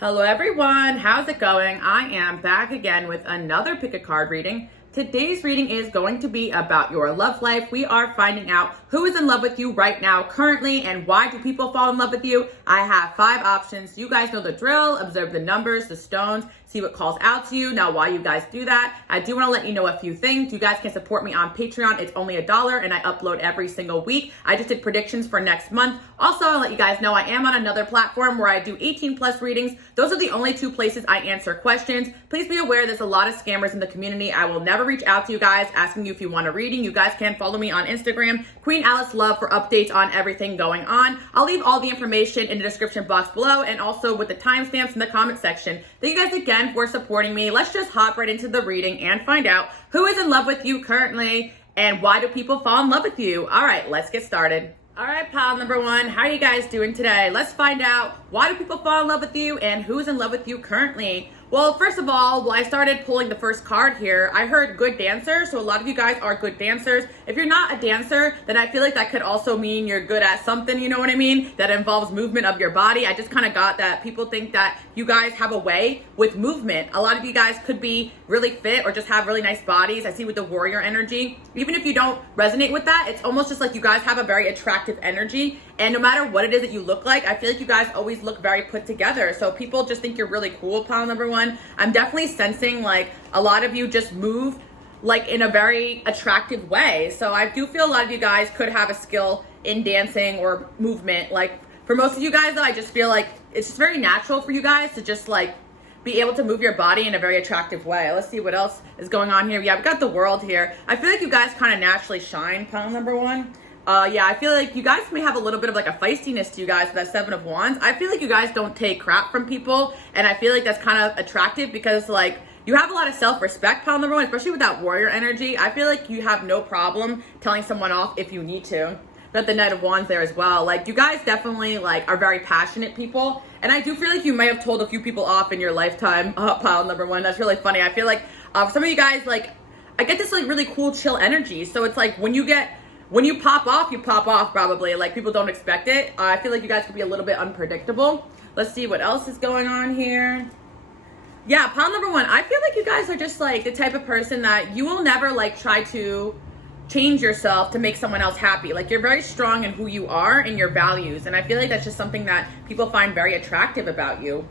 Hello everyone, how's it going? I am back again with another pick a card reading. Today's reading is going to be about your love life. We are finding out who is in love with you right now currently and why do people fall in love with you. I have 5 options. You guys know the drill. Observe the numbers, the stones, see what calls out to you. Now, while you guys do that, I do want to let you know a few things. You guys can support me on Patreon. It's only $1 and I upload every single week. I just did predictions for next month. Also, I'll let you guys know I am on another platform where I do 18 plus readings. Those are the only 2 places I answer questions. Please be aware there's a lot of scammers in the community. I will never reach out to you guys asking you if you want a reading. You guys can follow me on Instagram, Queenalicelove, for updates on everything going on. I'll leave all the information in the description box below and also with the timestamps in the comment section. Thank you guys again for supporting me. Let's just hop right into the reading and find out who is in love with you currently and why do people fall in love with you. All right, let's get started. All right, pile number 1, how are you guys doing today? Let's find out why do people fall in love with you and who's in love with you currently. Well, first of all, when I started pulling the first card here, I heard good dancer. So a lot of you guys are good dancers. If you're not a dancer, then I feel like that could also mean you're good at something, you know what I mean? That involves movement of your body. I just kind of got that people think that you guys have a way with movement. A lot of you guys could be really fit or just have really nice bodies. I see with the warrior energy. Even if you don't resonate with that, it's almost just like you guys have a very attractive energy. And no matter what it is that you look like, I feel like you guys always look very put together. So people just think you're really cool, pile number 1. I'm definitely sensing like a lot of you just move like in a very attractive way. So I do feel a lot of you guys could have a skill in dancing or movement. Like for most of you guys though, I just feel like it's just very natural for you guys to just like be able to move your body in a very attractive way. Let's see what else is going on here. Yeah, we've got the world here. I feel like you guys kind of naturally shine, pile number 1. Yeah, I feel like you guys may have a little bit of like a feistiness to you guys with that 7 of Wands. I feel like you guys don't take crap from people, and I feel like that's kind of attractive because like you have a lot of self-respect, pile number 1, especially with that warrior energy. I feel like you have no problem telling someone off if you need to. Got the Knight of Wands there as well. Like you guys definitely like are very passionate people, and I do feel like you might have told a few people off in your lifetime, pile number 1. That's really funny. I feel like some of you guys, like I get this like really cool chill energy. So it's like when you pop off, you pop off probably. Like people don't expect it. I feel like you guys could be a little bit unpredictable. Let's see what else is going on here. Yeah, pile number 1. I feel like you guys are just like the type of person that you will never like try to change yourself to make someone else happy. Like you're very strong in who you are and your values. And I feel like that's just something that people find very attractive about you.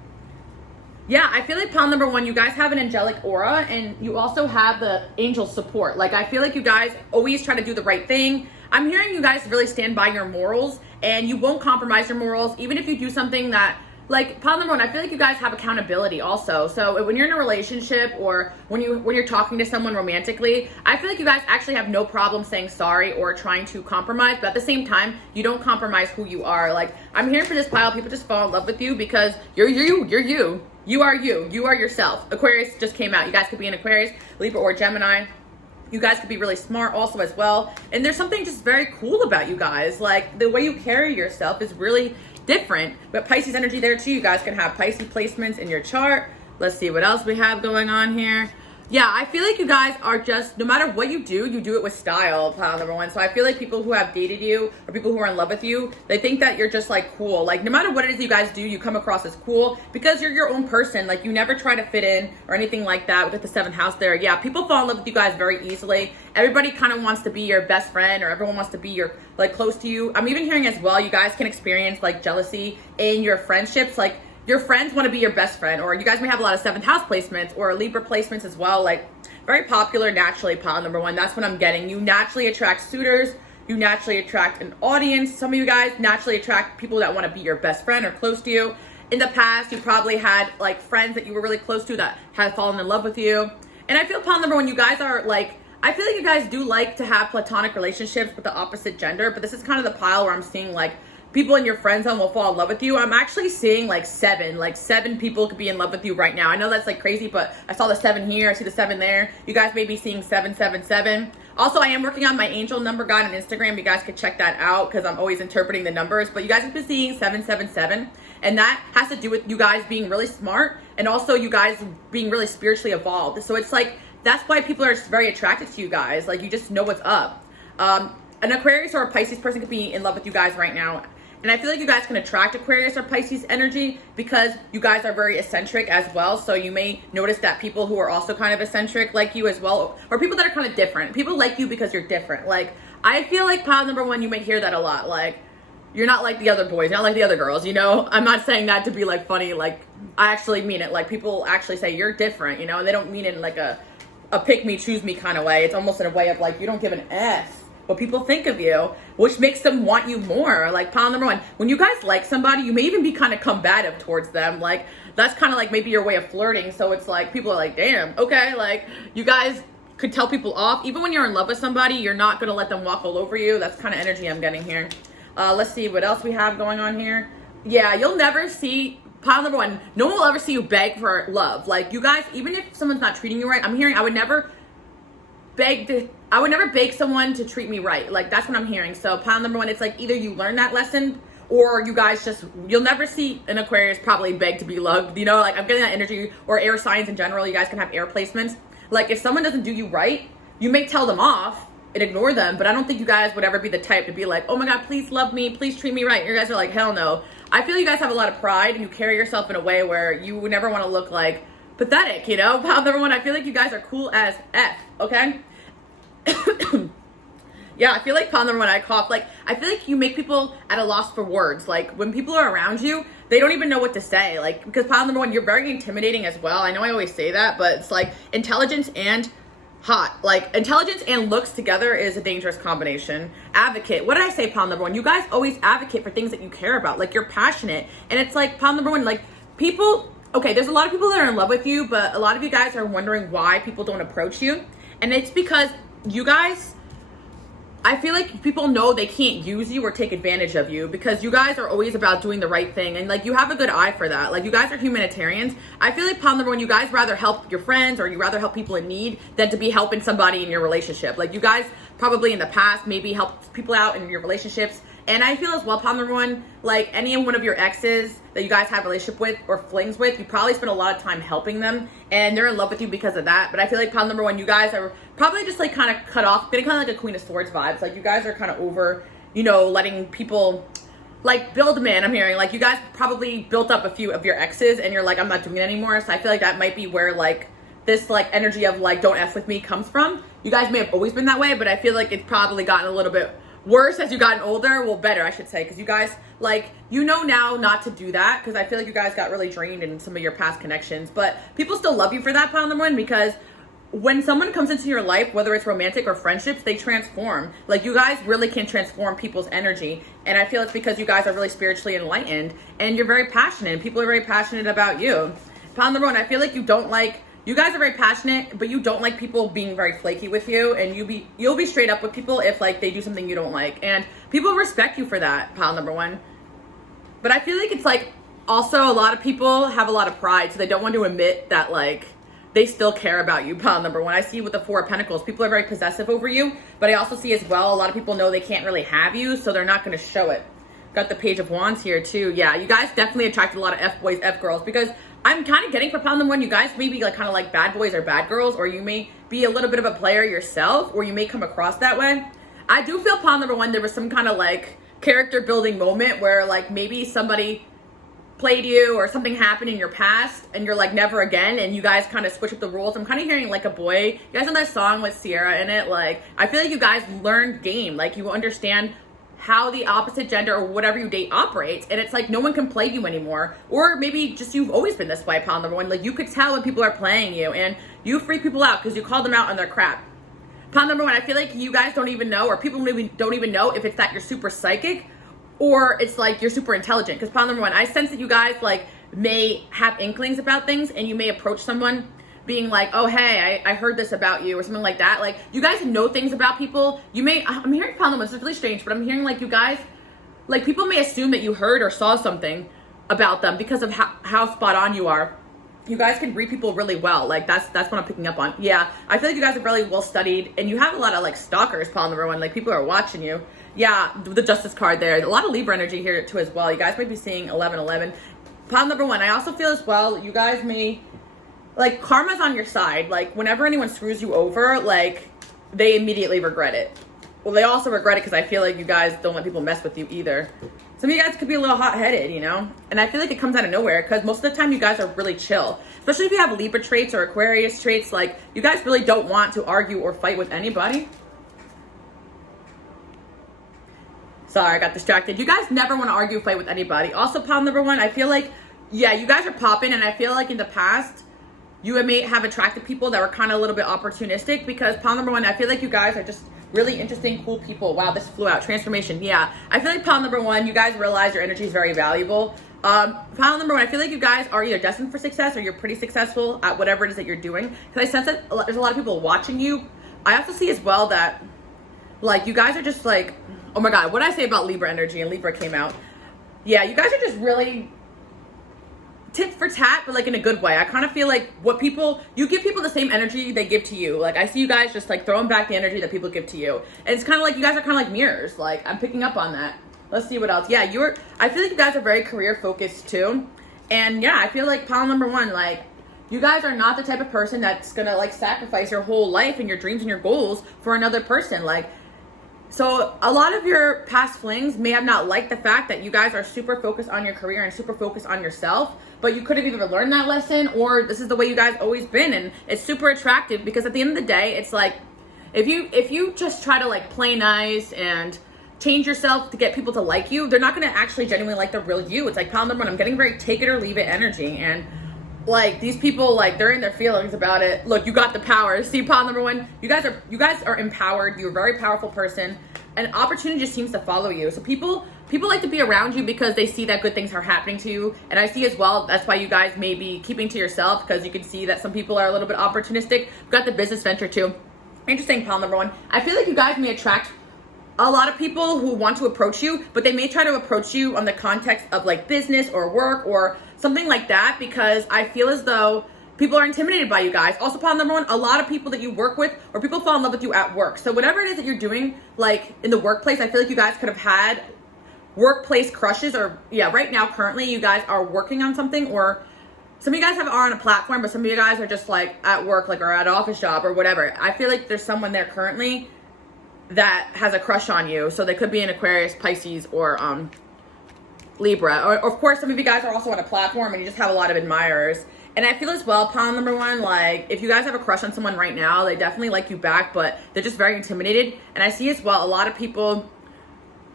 Yeah, I feel like pile number 1, you guys have an angelic aura and you also have the angel support. Like I feel like you guys always try to do the right thing. I'm hearing you guys really stand by your morals and you won't compromise your morals even if you do something that, like pile number 1, I feel like you guys have accountability also. So when you're in a relationship or when you're talking to someone romantically, I feel like you guys actually have no problem saying sorry or trying to compromise, but at the same time, you don't compromise who you are. Like I'm here for this pile, people just fall in love with you because you're you. You are you. You are yourself. Aquarius just came out. You guys could be an Aquarius, Libra, or Gemini. You guys could be really smart also as well. And there's something just very cool about you guys. Like the way you carry yourself is really different. But Pisces energy there too. You guys can have Pisces placements in your chart. Let's see what else we have going on here. Yeah, I feel like you guys are just, no matter what you do it with style, pile number 1. So I feel like people who have dated you or people who are in love with you, they think that you're just like cool. Like no matter what it is you guys do, you come across as cool because you're your own person. Like you never try to fit in or anything like that with the 7th house there. Yeah, people fall in love with you guys very easily. Everybody kind of wants to be your best friend or everyone wants to be your, like close to you. I'm even hearing as well, you guys can experience like jealousy in your friendships. Like your friends want to be your best friend, or you guys may have a lot of 7th house placements or Libra placements as well. Like very popular naturally, pile number 1. That's what I'm getting. You naturally attract suitors. You naturally attract an audience. Some of you guys naturally attract people that want to be your best friend or close to you. In the past, you probably had like friends that you were really close to that have fallen in love with you. And I feel pile number 1, you guys are like, I feel like you guys do like to have platonic relationships with the opposite gender, but this is kind of the pile where I'm seeing like people in your friend zone will fall in love with you. I'm actually seeing like 7 people could be in love with you right now. I know that's like crazy, but I saw the 7 here. I see the 7 there. You guys may be seeing 777. Also, I am working on my angel number guide on Instagram. You guys could check that out because I'm always interpreting the numbers, but you guys have been seeing 777. And that has to do with you guys being really smart and also you guys being really spiritually evolved. So it's like, that's why people are very attracted to you guys. Like you just know what's up. An Aquarius or a Pisces person could be in love with you guys right now. And I feel like you guys can attract Aquarius or Pisces energy because you guys are very eccentric as well. So you may notice that people who are also kind of eccentric like you as well, or people that are kind of different. People like you because you're different. Like, I feel like pile number one, you may hear that a lot. Like, you're not like the other boys, not like the other girls, you know? I'm not saying that to be like funny. Like, I actually mean it. Like, people actually say you're different, you know? And they don't mean it in like a pick me, choose me kind of way. It's almost in a way of like, you don't give an F what people think of you, which makes them want you more. Like, pile number one, when you guys like somebody, you may even be kind of combative towards them. Like, that's kind of like maybe your way of flirting. So it's like, people are like, damn, okay. Like, you guys could tell people off. Even when you're in love with somebody, you're not going to let them walk all over you. That's kind of energy I'm getting here. Let's see what else we have going on here. Yeah, you'll never see, pile number one, no one will ever see you beg for love. Like, you guys, even if someone's not treating you right, I'm hearing I would never beg someone to treat me right. Like, that's what I'm hearing. So pile number one, it's like either you learn that lesson or you guys just, you'll never see an Aquarius probably beg to be loved. You know, like, I'm getting that energy, or air signs in general. You guys can have air placements. Like, if someone doesn't do you right, you may tell them off and ignore them, but I don't think you guys would ever be the type to be like, oh my God, please love me, please treat me right. And you guys are like, hell no. I feel you guys have a lot of pride and you carry yourself in a way where you would never want to look like pathetic, you know? Pile number one, I feel like you guys are cool as F, okay? Yeah, I feel like pile number one, I cough. Like, I feel like you make people at a loss for words. Like, when people are around you, they don't even know what to say. Like, because pile number one, you're very intimidating as well. I know I always say that, but it's like intelligence and hot. Like, intelligence and looks together is a dangerous combination. Advocate. What did I say, pile number one? You guys always advocate for things that you care about. Like, you're passionate. And it's like, pile number one, like, people, okay, there's a lot of people that are in love with you, but a lot of you guys are wondering why people don't approach you. And it's because you guys, I feel like people know they can't use you or take advantage of you because you guys are always about doing the right thing. And like, you have a good eye for that. Like, you guys are humanitarians. I feel like pile number one, you guys rather help your friends or you rather help people in need than to be helping somebody in your relationship. Like, you guys probably in the past maybe helped people out in your relationships. And I feel as well, pile number one, like any one of your exes that you guys have a relationship with or flings with, you probably spend a lot of time helping them and they're in love with you because of that. But I feel like pile number one, you guys are probably just like kind of cut off, getting kind of like a Queen of Swords vibes. Like, you guys are kind of over, you know, letting people like build a man. I'm hearing like you guys probably built up a few of your exes and you're like, I'm not doing it anymore. So I feel like that might be where like this like energy of like, don't F with me comes from. You guys may have always been that way, but I feel like it's probably gotten a little bit worse as you gotten older. Well, better, I should say, because you guys, like, you know now not to do that, because I feel like you guys got really drained in some of your past connections, but people still love you for that, pile number one, because when someone comes into your life, whether it's romantic or friendships, they transform. Like, you guys really can transform people's energy, and I feel it's because you guys are really spiritually enlightened, and you're very passionate, and people are very passionate about you. Pile number one, I feel like you don't like, you guys are very passionate, but you don't like people being very flaky with you, and you'll be straight up with people if like they do something you don't like, and people respect you for that, pile number one. But I feel like it's like also a lot of people have a lot of pride, so they don't want to admit that like they still care about you, pile number one. I see with the Four of Pentacles, people are very possessive over you, but I also see as well a lot of people know they can't really have you, so they're not going to show it. Got the Page of Wands here too. Yeah, you guys definitely attracted a lot of F boys, F girls, because I'm kind of getting for pile number one, you guys may be like kind of like bad boys or bad girls, or you may be a little bit of a player yourself, or you may come across that way. I do feel pile number one, there was some kind of like character building moment where like maybe somebody played you or something happened in your past and you're like never again, and you guys kind of switch up the rules. I'm kind of hearing like a boy, you guys know that song with Sierra in it, like I feel like you guys learned game, like you understand how the opposite gender or whatever you date operates, and it's like no one can play you anymore, or maybe just you've always been this way, pile number one. Like, you could tell when people are playing you, and you freak people out because you call them out on their crap. Pile number one, I feel like you guys don't even know, or people don't even know if it's that you're super psychic or it's like you're super intelligent. Because pile number one, I sense that you guys like may have inklings about things, and you may approach someone being like, oh, hey, I heard this about you, or something like that. Like, you guys know things about people. You may, I'm hearing pile number one, this is really strange, but I'm hearing like you guys, like people may assume that you heard or saw something about them because of how spot on you are. You guys can read people really well. Like, that's what I'm picking up on. Yeah, I feel like you guys are really well studied, and you have a lot of like stalkers, pile number one. Like, people are watching you. Yeah, the Justice card there. A lot of Libra energy here too as well. You guys might be seeing 1111. Pile number one, I also feel as well, you guys may, like, karma's on your side. Like, whenever anyone screws you over, like, they immediately regret it. Well, they also regret it because I feel like you guys don't let people mess with you either. Some of you guys could be a little hot-headed, you know? And I feel like it comes out of nowhere because most of the time you guys are really chill. Especially if you have Libra traits or Aquarius traits, like you guys really don't want to argue or fight with anybody. Sorry, I got distracted. You guys never want to argue or fight with anybody. Also, pile number one, I feel like, yeah, you guys are popping, and I feel like in the past, you may have attracted people that were kind of a little bit opportunistic because pile number one, I feel like you guys are just really interesting, cool people. Wow, this flew out. Transformation. Yeah, I feel like pile number one, you guys realize your energy is very valuable. Pile number one, I feel like you guys are either destined for success or you're pretty successful at whatever it is that you're doing. Because I sense that there's a lot of people watching you. I also see as well that, like, you guys are just like, oh my God, what did I say about Libra energy? And Libra came out. Yeah, you guys are just really tit for tat, but like in a good way. I kind of feel like you give people the same energy they give to you. Like I see you guys just like throwing back the energy that people give to you. And it's kind of like you guys are kind of like mirrors. Like I'm picking up on that. Let's see what else. Yeah, I feel like you guys are very career focused too. And yeah, I feel like pile number one, like you guys are not the type of person that's gonna like sacrifice your whole life and your dreams and your goals for another person. Like, so a lot of your past flings may have not liked the fact that you guys are super focused on your career and super focused on yourself, but you could have either learned that lesson or this is the way you guys always been, and it's super attractive because at the end of the day, it's like if you just try to like play nice and change yourself to get people to like you, they're not going to actually genuinely like the real you. It's like pile number one, I'm getting very take it or leave it energy, and like these people, like they're in their feelings about it. Look, you got the power. See, pile number one, you guys are empowered. You're a very powerful person, and opportunity just seems to follow you. So people like to be around you because they see that good things are happening to you. And I see as well, that's why you guys may be keeping to yourself because you can see that some people are a little bit opportunistic. We've got the business venture too. Interesting, pile number one. I feel like you guys may attract a lot of people who want to approach you, but they may try to approach you on the context of like business or work or something like that, because I feel as though people are intimidated by you guys. Also, pile number one, a lot of people that you work with or people fall in love with you at work. So whatever it is that you're doing, like in the workplace, I feel like you guys could have had workplace crushes, or yeah, right now, currently you guys are working on something, or some of you guys are on a platform, but some of you guys are just like at work, like or at an office job or whatever. I feel like there's someone there currently that has a crush on you. So they could be an Aquarius, Pisces, or Libra. Or of course, some of you guys are also on a platform and you just have a lot of admirers. And I feel as well, pile number one, like if you guys have a crush on someone right now, they definitely like you back, but they're just very intimidated. And I see as well, a lot of people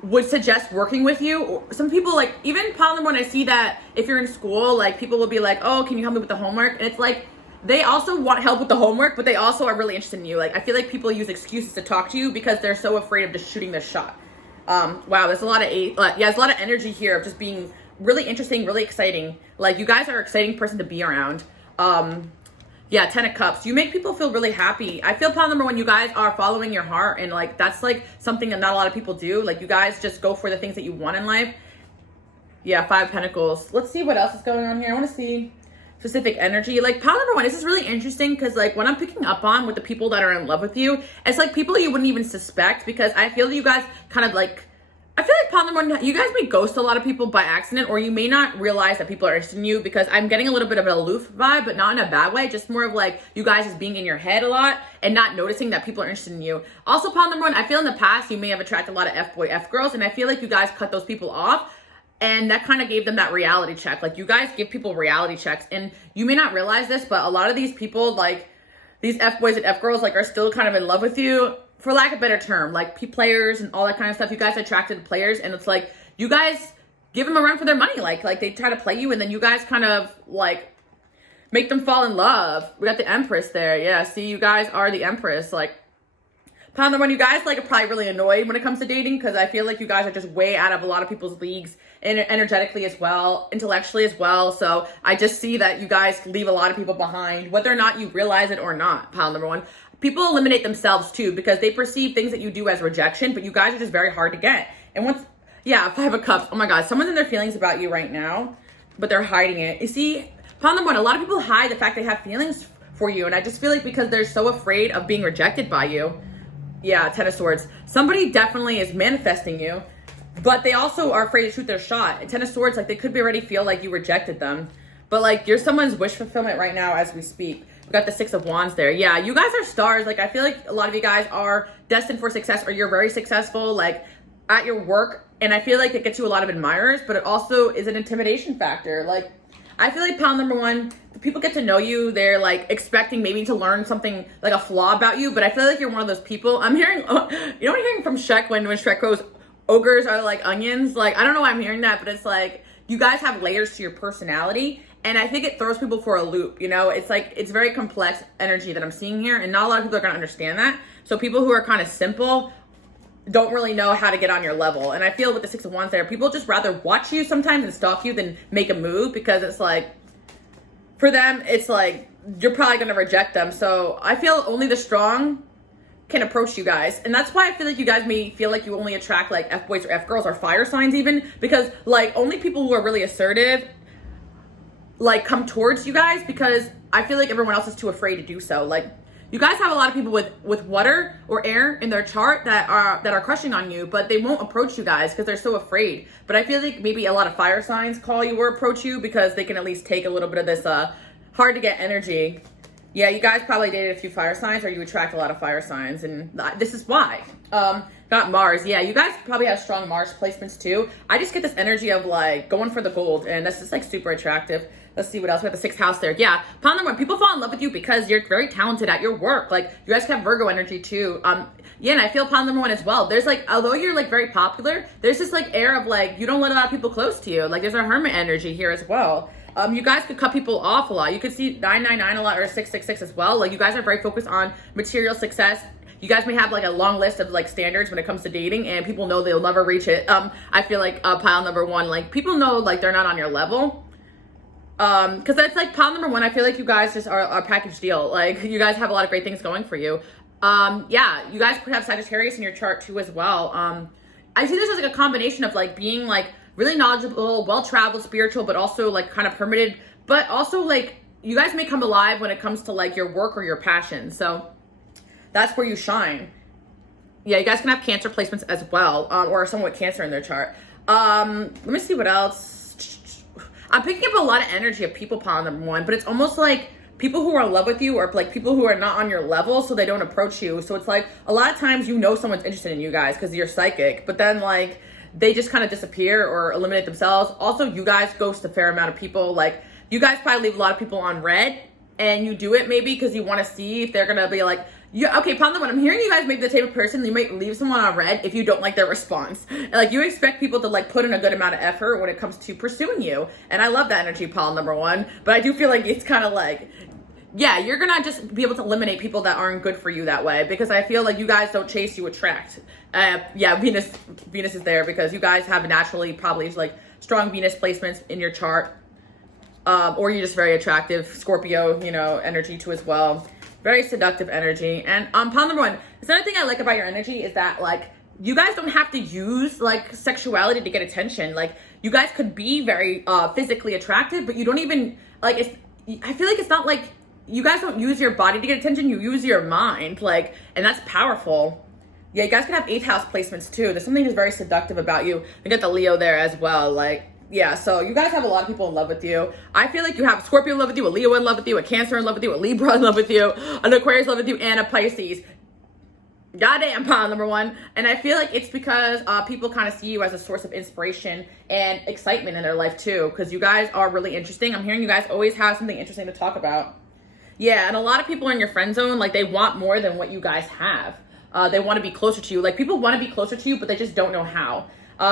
would suggest working with you. Some people, like even pile number one, I see that if you're in school, like people will be like, oh, can you help me with the homework? And it's like, they also want help with the homework, but they also are really interested in you. Like I feel like people use excuses to talk to you because they're so afraid of just shooting the shot. Wow, there's a lot of there's a lot of energy here of just being really interesting, really exciting. Like you guys are an exciting person to be around. Yeah, 10 of Cups. You make people feel really happy. I feel pile number one, you guys are following your heart, and like that's like something that not a lot of people do. Like you guys just go for the things that you want in life. Yeah, 5 of Pentacles. Let's see what else is going on here. I want to see specific energy. Like pile number one, this is really interesting because like what I'm picking up on with the people that are in love with you, it's like people you wouldn't even suspect, because I feel that you guys kind of like, I feel like pile number one, you guys may ghost a lot of people by accident, or you may not realize that people are interested in you, because I'm getting a little bit of an aloof vibe, but not in a bad way, just more of like you guys just being in your head a lot and not noticing that people are interested in you. Also, pile number one, I feel in the past you may have attracted a lot of F-boy, F-girls, and I feel like you guys cut those people off. And that kind of gave them that reality check. Like you guys give people reality checks, and you may not realize this, but a lot of these people, like these F-boys and F-girls, like are still kind of in love with you, for lack of a better term, like players and all that kind of stuff. You guys attracted players, and it's like you guys give them a run for their money. Like they try to play you, and then you guys kind of like make them fall in love. We got the Empress there. Yeah, see, you guys are the Empress. Like pile number one, you guys like are probably really annoyed when it comes to dating, because I feel like you guys are just way out of a lot of people's leagues, and energetically as well, intellectually as well. So I just see that you guys leave a lot of people behind, whether or not you realize it or not. Pile number one, people eliminate themselves too, because they perceive things that you do as rejection, but you guys are just very hard to get. And once, yeah, 5 of Cups. Oh my God, someone's in their feelings about you right now, but they're hiding it. You see, pile number one, a lot of people hide the fact they have feelings for you, and I just feel like because they're so afraid of being rejected by you. Yeah, 10 of Swords. Somebody definitely is manifesting you, but they also are afraid to shoot their shot. And 10 of Swords, like they could be already feel like you rejected them, but like you're someone's wish fulfillment right now as we speak. We got the 6 of Wands there. Yeah, you guys are stars. Like I feel like a lot of you guys are destined for success, or you're very successful. Like at your work, And I feel like it gets you a lot of admirers, but it also is an intimidation factor. Like, I feel like pile number one, people get to know you. They're like expecting maybe to learn something like a flaw about you, but I feel like you're one of those people. I'm hearing, you know what I'm hearing from Shrek when Shrek goes, ogres are like onions. Like, I don't know why I'm hearing that, but it's like, you guys have layers to your personality. And I think it throws people for a loop, you know? It's like, it's very complex energy that I'm seeing here, and not a lot of people are gonna understand that. So people who are kind of simple don't really know how to get on your level. And I feel with the Six of Wands there, people just rather watch you sometimes and stalk you than make a move, because it's like, for them, it's like, you're probably gonna reject them. So I feel only the strong can approach you guys. And that's why I feel like you guys may feel like you only attract like F-boys or F-girls or fire signs even, because like only people who are really assertive like come towards you guys, because I feel like everyone else is too afraid to do so. Like, you guys have a lot of people with water or air in their chart that are crushing on you, but they won't approach you guys because they're so afraid. But I feel like maybe a lot of fire signs call you or approach you because they can at least take a little bit of this hard to get energy. Yeah, you guys probably dated a few fire signs, or you attract a lot of fire signs, and this is why. Got Mars. Yeah, you guys probably have strong Mars placements too. I just get this energy of like going for the gold, and that's just like super attractive. Let's see what else. We have the 6th house there. Yeah, pile number one, people fall in love with you because you're very talented at your work. Like, you guys have Virgo energy too. Yeah, and I feel pile number one as well. There's like, although you're like very popular, there's this like air of like, you don't let a lot of people close to you. Like, there's a hermit energy here as well. You guys could cut people off a lot. You could see 999 a lot, or 666 as well. Like, you guys are very focused on material success. You guys may have like a long list of like standards when it comes to dating, and people know they'll never reach it. I feel like pile number one, like people know like they're not on your level. Cause that's like pile number one. I feel like you guys just are a package deal. Like, you guys have a lot of great things going for you. Yeah, you guys could have Sagittarius in your chart too as well. I see this as like a combination of like being like really knowledgeable, well-traveled, spiritual, but also like kind of hermited, but also like you guys may come alive when it comes to like your work or your passion. So that's where you shine. Yeah, you guys can have Cancer placements as well, or someone with Cancer in their chart. Let me see what else. I'm picking up a lot of energy of people pile number one, but it's almost like people who are in love with you, or like people who are not on your level, so they don't approach you. So it's like a lot of times you know someone's interested in you guys because you're psychic, but then like they just kind of disappear or eliminate themselves. Also, you guys ghost a fair amount of people. Like, you guys probably leave a lot of people on red, and you do it maybe because you want to see if they're gonna be like, yeah, okay, pile number one, I'm hearing you guys may be the type of person, you might leave someone on red if you don't like their response. Like, you expect people to like put in a good amount of effort when it comes to pursuing you. And I love that energy, pile number one. But I do feel like it's kind of like, yeah, you're gonna just be able to eliminate people that aren't good for you that way, because I feel like you guys don't chase, you attract. Yeah, Venus is there because you guys have naturally probably like strong Venus placements in your chart. Or you're just very attractive. Scorpio, you know, energy too as well. Very seductive energy. And pile number one, the other thing I like about your energy is that like you guys don't have to use like sexuality to get attention. Like, you guys could be very physically attractive, but you don't even like I feel like it's not like you guys don't use your body to get attention, you use your mind, like, and that's powerful. Yeah, you guys can have 8th house placements too. There's something that's very seductive about you. You got the Leo there as well. Like, yeah, so you guys have a lot of people in love with you. I feel like you have a Scorpio in love with you, a Leo in love with you, a Cancer in love with you, a Libra in love with you, an Aquarius in love with you, and a Pisces. Goddamn, pile number one. And I feel like it's because people kind of see you as a source of inspiration and excitement in their life too, because you guys are really interesting. I'm hearing you guys always have something interesting to talk about. Yeah, and a lot of people in your friend zone, like, they want more than what you guys have. They want to be closer to you. Like, people want to be closer to you, but they just don't know how.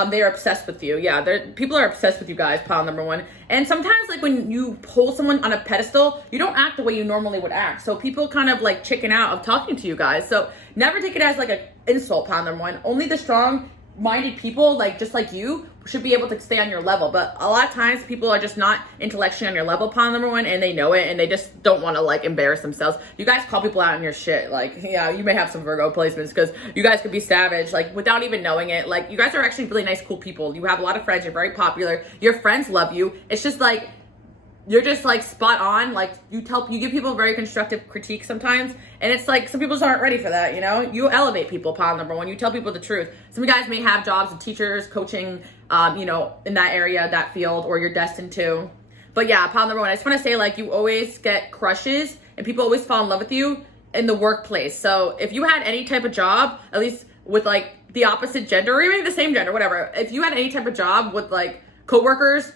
They are obsessed with you. Yeah, people are obsessed with you guys, pile number one. And sometimes, like, when you hold someone on a pedestal, you don't act the way you normally would act. So people kind of like chicken out of talking to you guys. So never take it as like an insult, pile number one. Only the strong-minded people, like just like you, should be able to stay on your level. But a lot of times people are just not intellectually on your level, pile number one, and they know it, and they just don't want to like embarrass themselves. You guys call people out on your shit. Like, yeah, you may have some Virgo placements because you guys could be savage, like, without even knowing it. Like, you guys are actually really nice, cool people. You have a lot of friends. You're very popular. Your friends love you. It's just like, you're just like spot on. Like, you give people very constructive critique sometimes, and it's like some people just aren't ready for that, you know? You elevate people, pile number one. You tell people the truth. Some of you guys may have jobs as teachers, coaching, you know, in that area, that field, or you're destined to. But yeah, pile number one, I just want to say, like, you always get crushes and people always fall in love with you in the workplace. So if you had any type of job, at least with like the opposite gender, or even the same gender, whatever, if you had any type of job with like coworkers,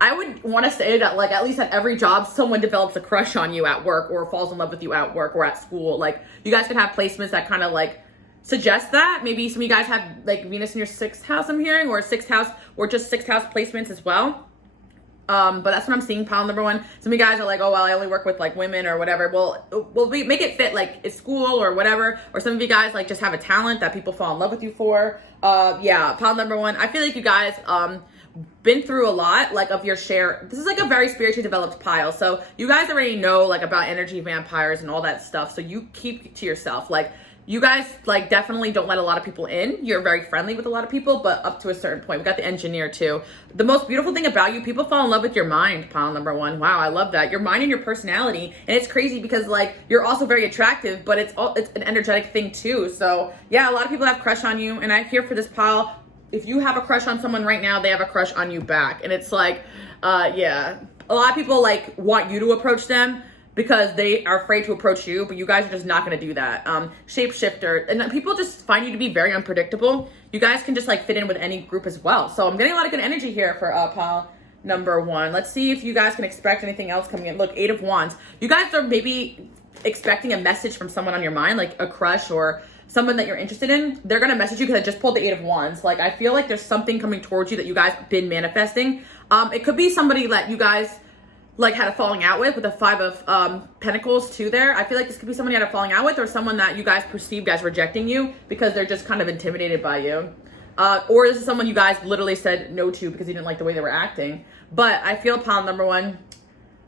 I would want to say that like at least at every job, someone develops a crush on you at work or falls in love with you at work or at school. Like you guys can have placements that kind of like suggest that. Maybe some of you guys have like Venus in your 6th house, I'm hearing, or 6th house, or just 6th house placements as well. But that's what I'm seeing, pile number one. Some of you guys are like, oh, well, I only work with like women or whatever. Well, we make it fit like at school or whatever. Or some of you guys like just have a talent that people fall in love with you for. Yeah, pile number one. I feel like you guys, been through a lot like of your share. This is like a very spiritually developed pile, so you guys already know like about energy vampires and all that stuff, so you keep to yourself. Like you guys like definitely don't let a lot of people in. You're very friendly with a lot of people, but up to a certain point. We got the engineer too. The most beautiful thing about you, people fall in love with your mind, pile number one. Wow, I love that. Your mind and your personality. And it's crazy because like you're also very attractive, but it's an energetic thing too. So yeah, a lot of people have crush on you, and I'm here for this pile. If you have a crush on someone right now, they have a crush on you back. And it's like, yeah, a lot of people like want you to approach them because they are afraid to approach you, but you guys are just not going to do that. Shapeshifter, and people just find you to be very unpredictable. You guys can just like fit in with any group as well. So I'm getting a lot of good energy here for pile number one. Let's see if you guys can expect anything else coming in. Look, 8 of Wands. You guys are maybe expecting a message from someone on your mind, like a crush or someone that you're interested in. They're going to message you because I just pulled the 8 of Wands. Like, I feel like there's something coming towards you that you guys have been manifesting. It could be somebody that you guys like had a falling out with the 5 of Pentacles too there. I feel like this could be someone you had a falling out with, or someone that you guys perceived as rejecting you because they're just kind of intimidated by you. Or this is someone you guys literally said no to because you didn't like the way they were acting. But I feel pile number one,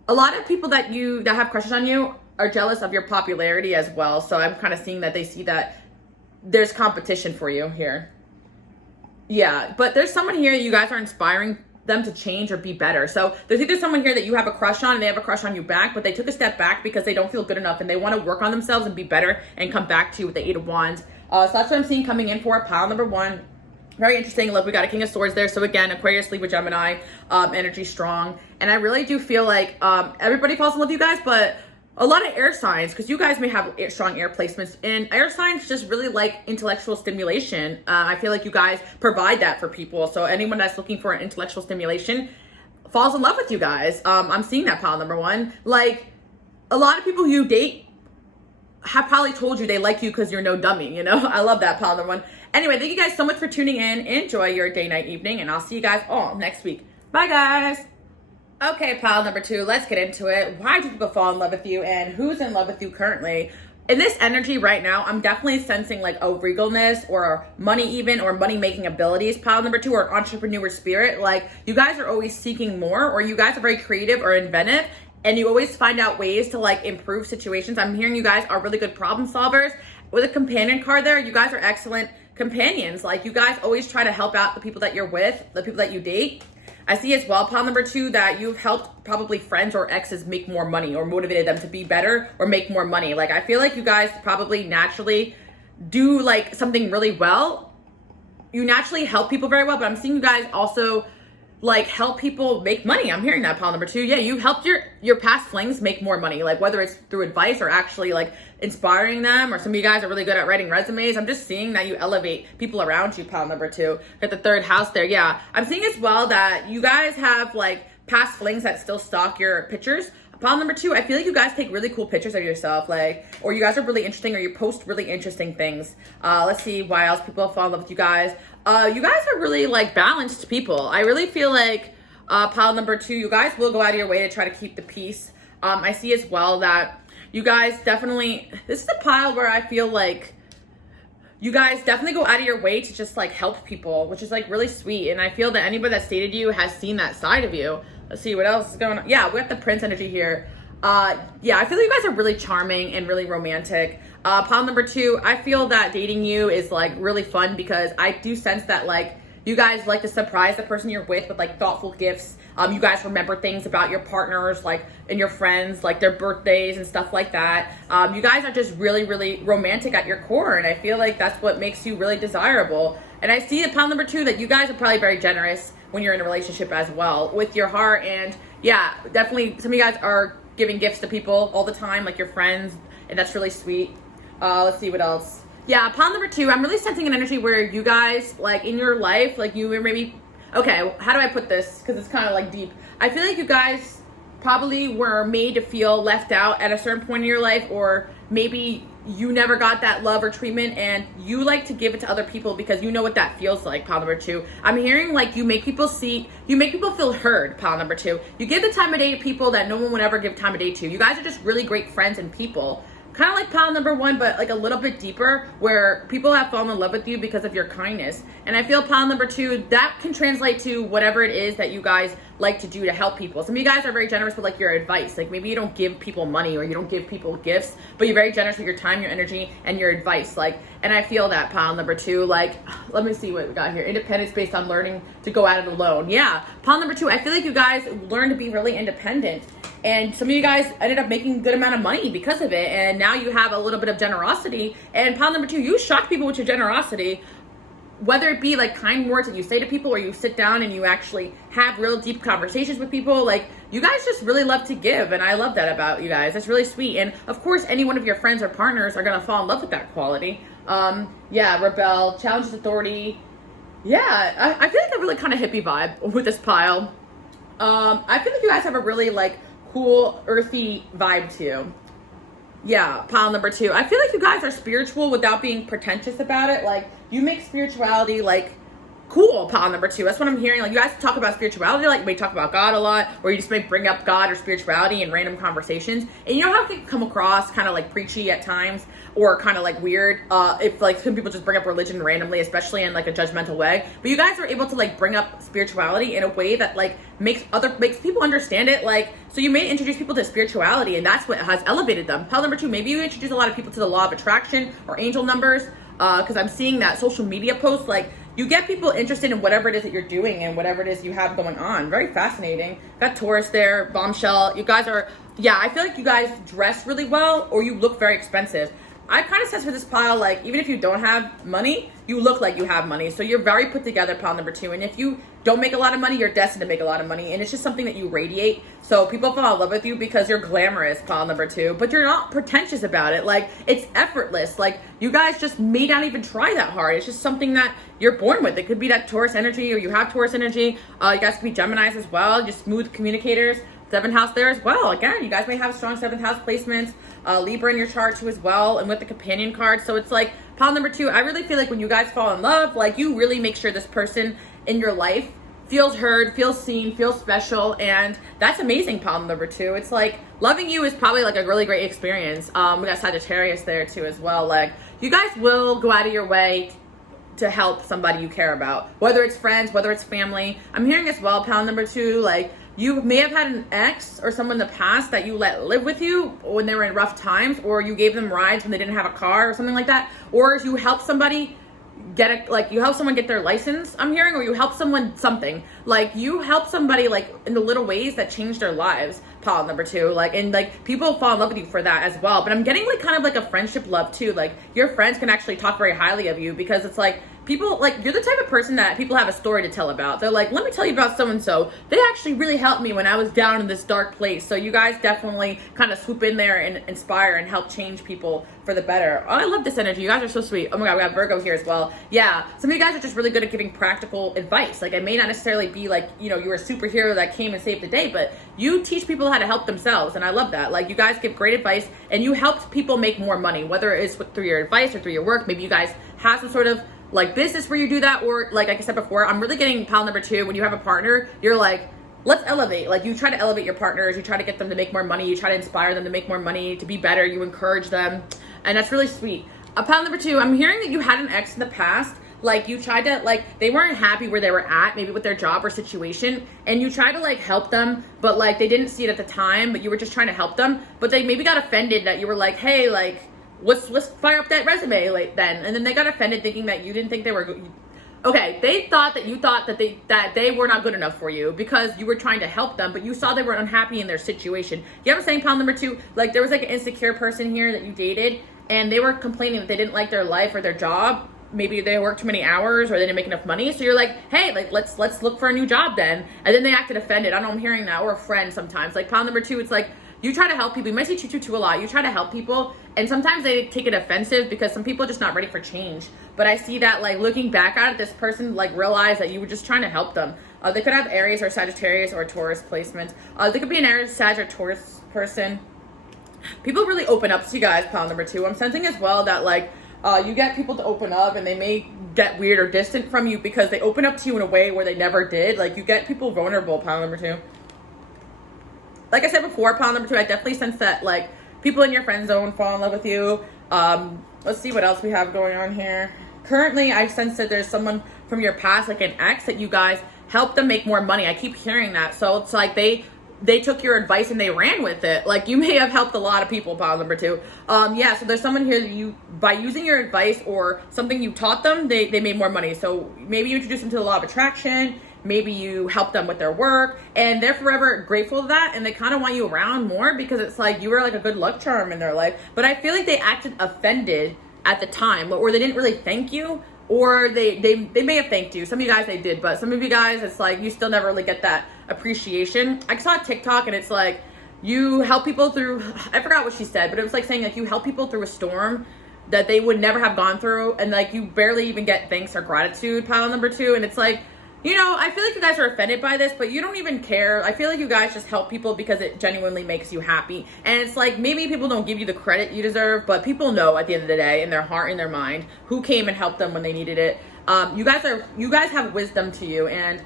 a lot of people that have crushes on you are jealous of your popularity as well. So I'm kind of seeing that they see that there's competition for you here. Yeah, but there's someone here you guys are inspiring them to change or be better. So there's either someone here that you have a crush on and they have a crush on you back, but they took a step back because they don't feel good enough and they want to work on themselves and be better and come back to you with the 8 of Wands. So that's what I'm seeing coming in for pile number one. Very interesting. Look, we got a King of Swords there. So again, Aquarius, Libra, Gemini, energy strong. And I really do feel like everybody falls in love with you guys, but a lot of air signs, because you guys may have strong air placements, and air signs just really like intellectual stimulation. I feel like you guys provide that for people. So anyone that's looking for an intellectual stimulation falls in love with you guys. I'm seeing that pile number one. Like a lot of people you date have probably told you they like you because you're no dummy, you know? I love that pile number one. Anyway, thank you guys so much for tuning in. Enjoy your day, night, evening, and I'll see you guys all next week. Bye, guys. Okay, pile number two, let's get into it. Why do people fall in love with you, and who's in love with you currently? In this energy right now, I'm definitely sensing like a regalness or money even, or money-making abilities, pile number two, or entrepreneur spirit. Like you guys are always seeking more, or you guys are very creative or inventive, and you always find out ways to like improve situations. I'm hearing you guys are really good problem solvers. With a companion card there, you guys are excellent companions. Like you guys always try to help out the people that you're with, the people that you date. I see as well, pile number two, that you've helped probably friends or exes make more money or motivated them to be better or make more money. Like I feel like you guys probably naturally do like something really well. You naturally help people very well, but I'm seeing you guys also like help people make money. I'm hearing that, pile number two. Yeah, you helped your past flings make more money, like whether it's through advice or actually like inspiring them, or some of you guys are really good at writing resumes. I'm just seeing that you elevate people around you, pile number two. Got the 3rd house there. Yeah, I'm seeing as well that you guys have like past flings that still stalk your pictures. Pile number two, I feel like you guys take really cool pictures of yourself, like, or you guys are really interesting, or you post really interesting things. Let's see why else people fall in love with you guys. You guys are really like balanced people. I really feel like pile number two, you guys will go out of your way to try to keep the peace. I see as well that you guys definitely, this is a pile where I feel like you guys definitely go out of your way to just like help people, which is like really sweet. And I feel that anybody that's dated you has seen that side of you. Let's see what else is going on. Yeah, we got the Prince energy here. Yeah, I feel like you guys are really charming and really romantic. Pile number two, I feel that dating you is like really fun because I do sense that like you guys like to surprise the person you're with like thoughtful gifts. You guys remember things about your partners, like, and your friends, like their birthdays and stuff like that. You guys are just really, really romantic at your core, and I feel like that's what makes you really desirable. And I see at pile number two that you guys are probably very generous when you're in a relationship as well with your heart. And yeah, definitely some of you guys are giving gifts to people all the time, like your friends, and that's really sweet. Let's see what else. Yeah, pile number 2, I'm really sensing an energy where you guys, like, in your life, like, you were maybe, okay, how do I put this? Because it's kind of, like, deep. I feel like you guys probably were made to feel left out at a certain point in your life, or maybe you never got that love or treatment, and you like to give it to other people because you know what that feels like, pile number 2. I'm hearing, like, you make people feel heard, pile number 2. You give the time of day to people that no one would ever give time of day to. You guys are just really great friends and people. Kind of like pile number 1, but like a little bit deeper, where people have fallen in love with you because of your kindness. And I feel pile number 2, that can translate to whatever it is that you guys like to do to help people. Some of you guys are very generous with like your advice. Like maybe you don't give people money or you don't give people gifts, but you're very generous with your time, your energy, and your advice. Like, and I feel that pile number 2, like, let me see what we got here. Independence based on learning to go at it alone. Yeah, pile number 2, I feel like you guys learn to be really independent. And some of you guys ended up making a good amount of money because of it. And now you have a little bit of generosity. And pile number 2, you shock people with your generosity. Whether it be like kind words that you say to people, or you sit down and you actually have real deep conversations with people. Like, you guys just really love to give. And I love that about you guys. That's really sweet. And of course, any one of your friends or partners are going to fall in love with that quality. Yeah, rebel, challenges authority. Yeah, I feel like a really kind of hippie vibe with this pile. I feel like you guys have a really like cool, earthy vibe too. Yeah, pile number 2. I feel like you guys are spiritual without being pretentious about it. Like, you make spirituality like cool, pile number 2. That's what I'm hearing. Like, you guys talk about spirituality, like you may talk about God a lot, or you just may bring up God or spirituality in random conversations. And you know how it can come across kind of like preachy at times, or kind of like weird, if like some people just bring up religion randomly, especially in like a judgmental way. But you guys are able to like bring up spirituality in a way that like makes people understand it. Like, so you may introduce people to spirituality, and that's what has elevated them. Pile number 2, maybe you introduce a lot of people to the law of attraction or angel numbers, because I'm seeing that social media posts, like, you get people interested in whatever it is that you're doing and whatever it is you have going on. Very fascinating. Got Taurus there, bombshell. You guys are, yeah, I feel like you guys dress really well, or you look very expensive. I kind of sense for this pile, like, even if you don't have money, you look like you have money. So you're very put together, pile number 2. And if you don't make a lot of money, you're destined to make a lot of money. And it's just something that you radiate. So people fall in love with you because you're glamorous, pile number 2. But you're not pretentious about it. Like, it's effortless. Like, you guys just may not even try that hard. It's just something that you're born with. It could be that Taurus energy, or you have Taurus energy. You guys could be Geminis as well. Just smooth communicators. 7th house there as well. Again, you guys may have strong 7th house placements. Libra in your chart too as well, and with the companion card. So it's like, pile number 2, I really feel like when you guys fall in love, like, you really make sure this person in your life feels heard, feels seen, feels special, and that's amazing, pile number 2. It's like, loving you is probably like a really great experience. We got Sagittarius there too as well. Like, you guys will go out of your way to help somebody you care about, whether it's friends, whether it's family. I'm hearing as well, pile number 2, like, you may have had an ex or someone in the past that you let live with you when they were in rough times, or you gave them rides when they didn't have a car or something like that, or you help somebody you help someone get their license, I'm hearing, or you help someone something. Like, you help somebody like in the little ways that change their lives, pile number 2. Like, and like, people fall in love with you for that as well. But I'm getting like kind of like a friendship love too. Like, your friends can actually talk very highly of you, because it's like, people, like, you're the type of person that people have a story to tell about. They're like, let me tell you about so-and-so. They actually really helped me when I was down in this dark place. So you guys definitely kind of swoop in there and inspire and help change people for the better. Oh, I love this energy. You guys are so sweet. Oh my God, we got Virgo here as well. Yeah, some of you guys are just really good at giving practical advice. Like, it may not necessarily be like, you know, you're a superhero that came and saved the day, but you teach people how to help themselves. And I love that. Like, you guys give great advice, and you help people make more money, whether it's through your advice or through your work. Maybe you guys have some sort of like business where you do that, or like I said before, I'm really getting pile number 2, when you have a partner, you're like, let's elevate. Like, you try to elevate your partners, you try to get them to make more money, you try to inspire them to make more money, to be better, you encourage them, and that's really sweet. Pile number 2, I'm hearing that you had an ex in the past. Like, you tried to, like, they weren't happy where they were at, maybe with their job or situation, and you tried to like help them, but like they didn't see it at the time, but you were just trying to help them, but they maybe got offended that you were like, hey, like, let's fire up that resume like then. And then they got offended thinking that you didn't think they were okay. They thought that you thought that they were not good enough for you because you were trying to help them, but you saw they were unhappy in their situation. You know what I'm saying, pile number 2? Like, there was like an insecure person here that you dated, and they were complaining that they didn't like their life or their job. Maybe they worked too many hours, or they didn't make enough money. So you're like, hey, like, let's look for a new job then. And then they acted offended. I don't know, I'm hearing that. Or a friend sometimes. Like, pile number 2, it's like, you try to help people. You might say 222 a lot. You try to help people, and sometimes they take it offensive because some people are just not ready for change. But I see that, like, looking back at it, this person, like, realized that you were just trying to help them. They could have Aries or Sagittarius or Taurus placements. They could be an Aries, Sag, or Taurus person. People really open up to you guys, pile number 2. I'm sensing as well that, like, you get people to open up, and they may get weird or distant from you because they open up to you in a way where they never did. Like, you get people vulnerable, pile number 2. Like I said before, pile number 2, I definitely sense that, like, people in your friend zone fall in love with you. Let's see what else we have going on here. Currently, I sense that there's someone from your past, like an ex, that you guys helped them make more money. I keep hearing that. So it's like they took your advice and they ran with it. Like, you may have helped a lot of people, pile number 2. Yeah, so there's someone here that you, by using your advice or something you taught them, they made more money. So maybe you introduced them to the law of attraction. Maybe you help them with their work, and they're forever grateful to that, and they kind of want you around more because it's like you were like a good luck charm in their life. But I feel like they acted offended at the time, or they didn't really thank you, or they may have thanked you. Some of you guys, they did, but some of you guys, it's like you still never really get that appreciation. I saw a TikTok, and it's like you help people through, I forgot what she said, but it was like saying like you help people through a storm that they would never have gone through, and like you barely even get thanks or gratitude, pile number 2. And it's like, you know, I feel like you guys are offended by this, but you don't even care. I feel like you guys just help people because it genuinely makes you happy. And it's like, maybe people don't give you the credit you deserve, but people know at the end of the day, in their heart, in their mind, who came and helped them when they needed it. You guys have wisdom to you, and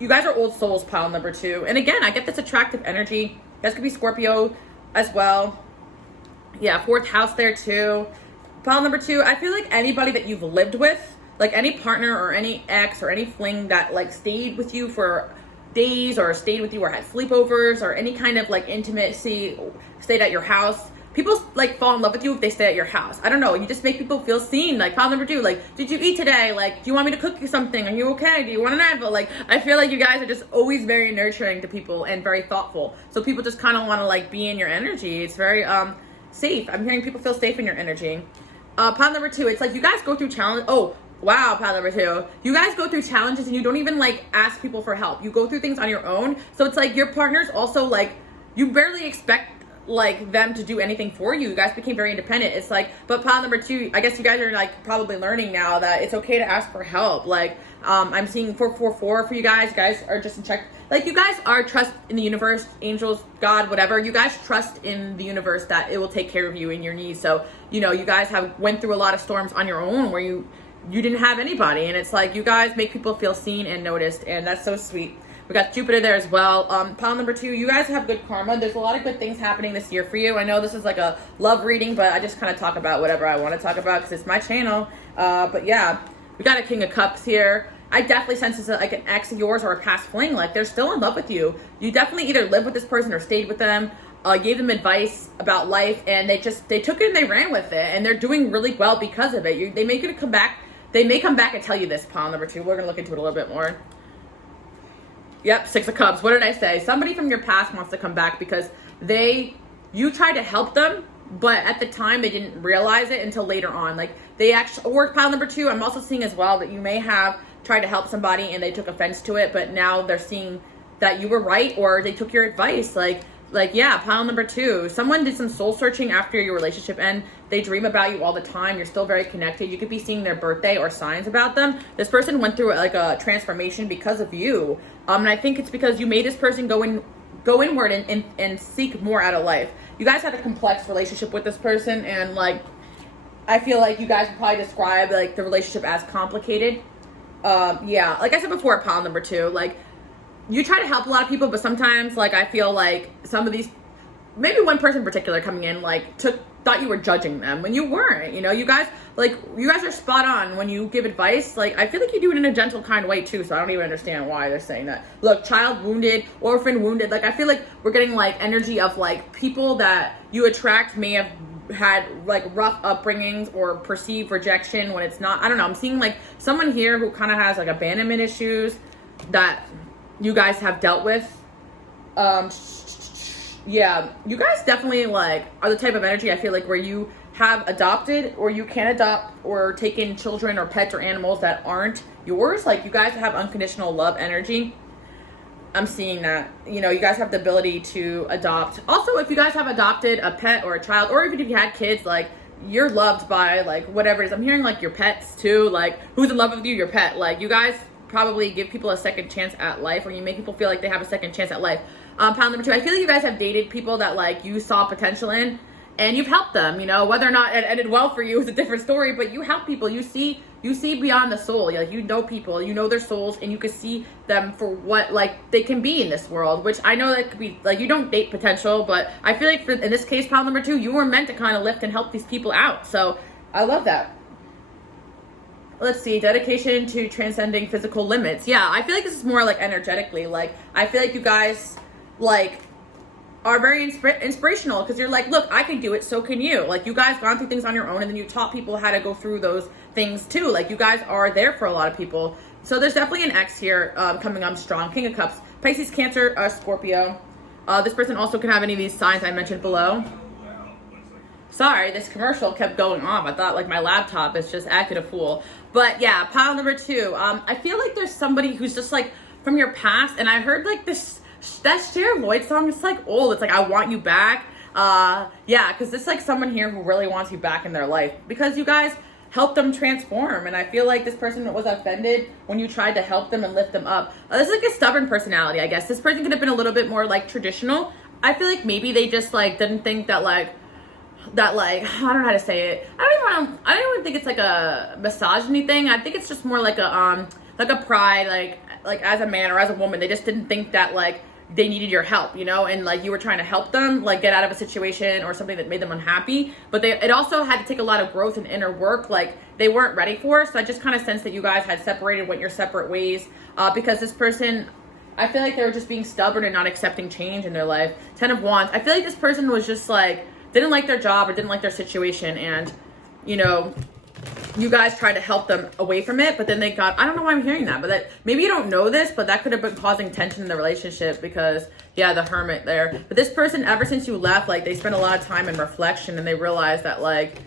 you guys are old souls, pile number 2. And again, I get this attractive energy. You guys could be Scorpio as well. Yeah, 4th house there too. Pile number 2, I feel like anybody that you've lived with, like any partner or any ex or any fling that like stayed with you for days or stayed with you or had sleepovers or any kind of like intimacy, stayed at your house. People like fall in love with you if they stay at your house. I don't know. You just make people feel seen. Like pile number 2, like, did you eat today? Like, do you want me to cook you something? Are you okay? Do you want an apple? Like, I feel like you guys are just always very nurturing to people and very thoughtful. So people just kind of want to like be in your energy. It's very safe. I'm hearing people feel safe in your energy. Pile number 2, it's like you guys go through challenges. Oh, wow, pile number 2. You guys go through challenges and you don't even like ask people for help. You go through things on your own. So it's like your partner's also like, you barely expect like them to do anything for you. You guys became very independent. It's like, but pile number 2, I guess you guys are like probably learning now that it's okay to ask for help. Like, I'm seeing 444 for you guys. You guys are just in check. Like, you guys are trust in the universe, angels, God, whatever. You guys trust in the universe that it will take care of you in your needs. So, you know, you guys have went through a lot of storms on your own where you didn't have anybody, and it's like you guys make people feel seen and noticed, and that's so sweet. We got Jupiter there as well. Pile number 2, you guys have good karma. There's a lot of good things happening this year for you. I know this is like a love reading, but I just kind of talk about whatever I want to talk about because it's my channel. But yeah, we got a King of Cups here. I definitely sense this like an ex of yours or a past fling. Like, they're still in love with you. You definitely either lived with this person or stayed with them. Gave them advice about life, and they took it and they ran with it, and they're doing really well because of it. They may come back. They may come back and tell you this, pile number 2. We're gonna look into it a little bit more. Yep, 6 of Cups. What did I say? Somebody from your past wants to come back because you tried to help them, but at the time they didn't realize it until later on. Like, they actually, or pile number 2, I'm also seeing as well that you may have tried to help somebody and they took offense to it, but now they're seeing that you were right, or they took your advice. Like, yeah, pile number 2. Someone did some soul searching after your relationship end. They dream about you all the time. You're still very connected. You could be seeing their birthday or signs about them. This person went through like a transformation because of you. And I think it's because you made this person go inward and seek more out of life. You guys had a complex relationship with this person, and like, I feel like you guys would probably describe like the relationship as complicated. Yeah, like I said before, pile number 2, like, you try to help a lot of people, but sometimes, like, I feel like some of these, maybe one person in particular coming in, like, thought you were judging them when you weren't. You know, you guys are spot on when you give advice. Like, I feel like you do it in a gentle, kind way too, so I don't even understand why they're saying that. Look, child wounded, orphan wounded. Like, I feel like we're getting, like, energy of, like, people that you attract may have had, like, rough upbringings or perceived rejection when it's not. I don't know. I'm seeing, like, someone here who kind of has, like, abandonment issues that you guys have dealt with. Yeah, you guys definitely like are the type of energy I feel like where you have adopted or you can adopt or take in children or pets or animals that aren't yours. Like, you guys have unconditional love energy. I'm seeing that, you know, you guys have the ability to adopt. Also, if you guys have adopted a pet or a child, or even if you had kids, like, you're loved by, like, whatever it is. I'm hearing, like, your pets, too. Like, who's in love with you? Your pet. Like, you guys probably give people a second chance at life, or you make people feel like they have a second chance at life. Pound number 2, I feel like you guys have dated people that, like, you saw potential in, and you've helped them, you know, whether or not it ended well for you is a different story, but you help people. You see beyond the soul. Like, you know people, you know their souls, and you can see them for what, like, they can be in this world, which I know that could be, like, you don't date potential, but I feel like in this case, pile number 2, you were meant to kind of lift and help these people out. So I love that. Let's see, dedication to transcending physical limits. Yeah, I feel like this is more like energetically. Like, I feel like you guys, like, are very inspirational, because you're like, look, I can do it, so can you. Like, you guys gone through things on your own, and then you taught people how to go through those things too. Like, you guys are there for a lot of people. So there's definitely an X here coming up strong. King of Cups, Pisces, Cancer, Scorpio. This person also can have any of these signs I mentioned below. Sorry, this commercial kept going off. I thought, like, my laptop is just acting a fool. But yeah, pile number 2. I feel like there's somebody who's just, like, from your past, and I heard, like, that Cher Lloyd song, it's like old. It's like, I want you back. Yeah, because it's like someone here who really wants you back in their life, because you guys helped them transform. And I feel like this person was offended when you tried to help them and lift them up. This is like a stubborn personality, I guess. This person could have been a little bit more, like, traditional. I feel like maybe they just, like, didn't think that, like, I don't know how to say it. I don't even think it's like a misogyny thing. I think it's just more like a pride, like as a man or as a woman, they just didn't think that, like, they needed your help, you know, and, like, you were trying to help them, like, get out of a situation or something that made them unhappy. But it also had to take a lot of growth and inner work, like, they weren't ready for. So I just kind of sensed that you guys had separated, went your separate ways, because this person, I feel like they were just being stubborn and not accepting change in their life. 10 of Wands. I feel like this person was just, like, didn't like their job or didn't like their situation, and, you know, you guys tried to help them away from it, but then they got, I don't know why I'm hearing that, but that, maybe you don't know this, but that could have been causing tension in the relationship, because, yeah, the Hermit there. But this person, ever since you left, like, they spent a lot of time in reflection, and they realized that, like,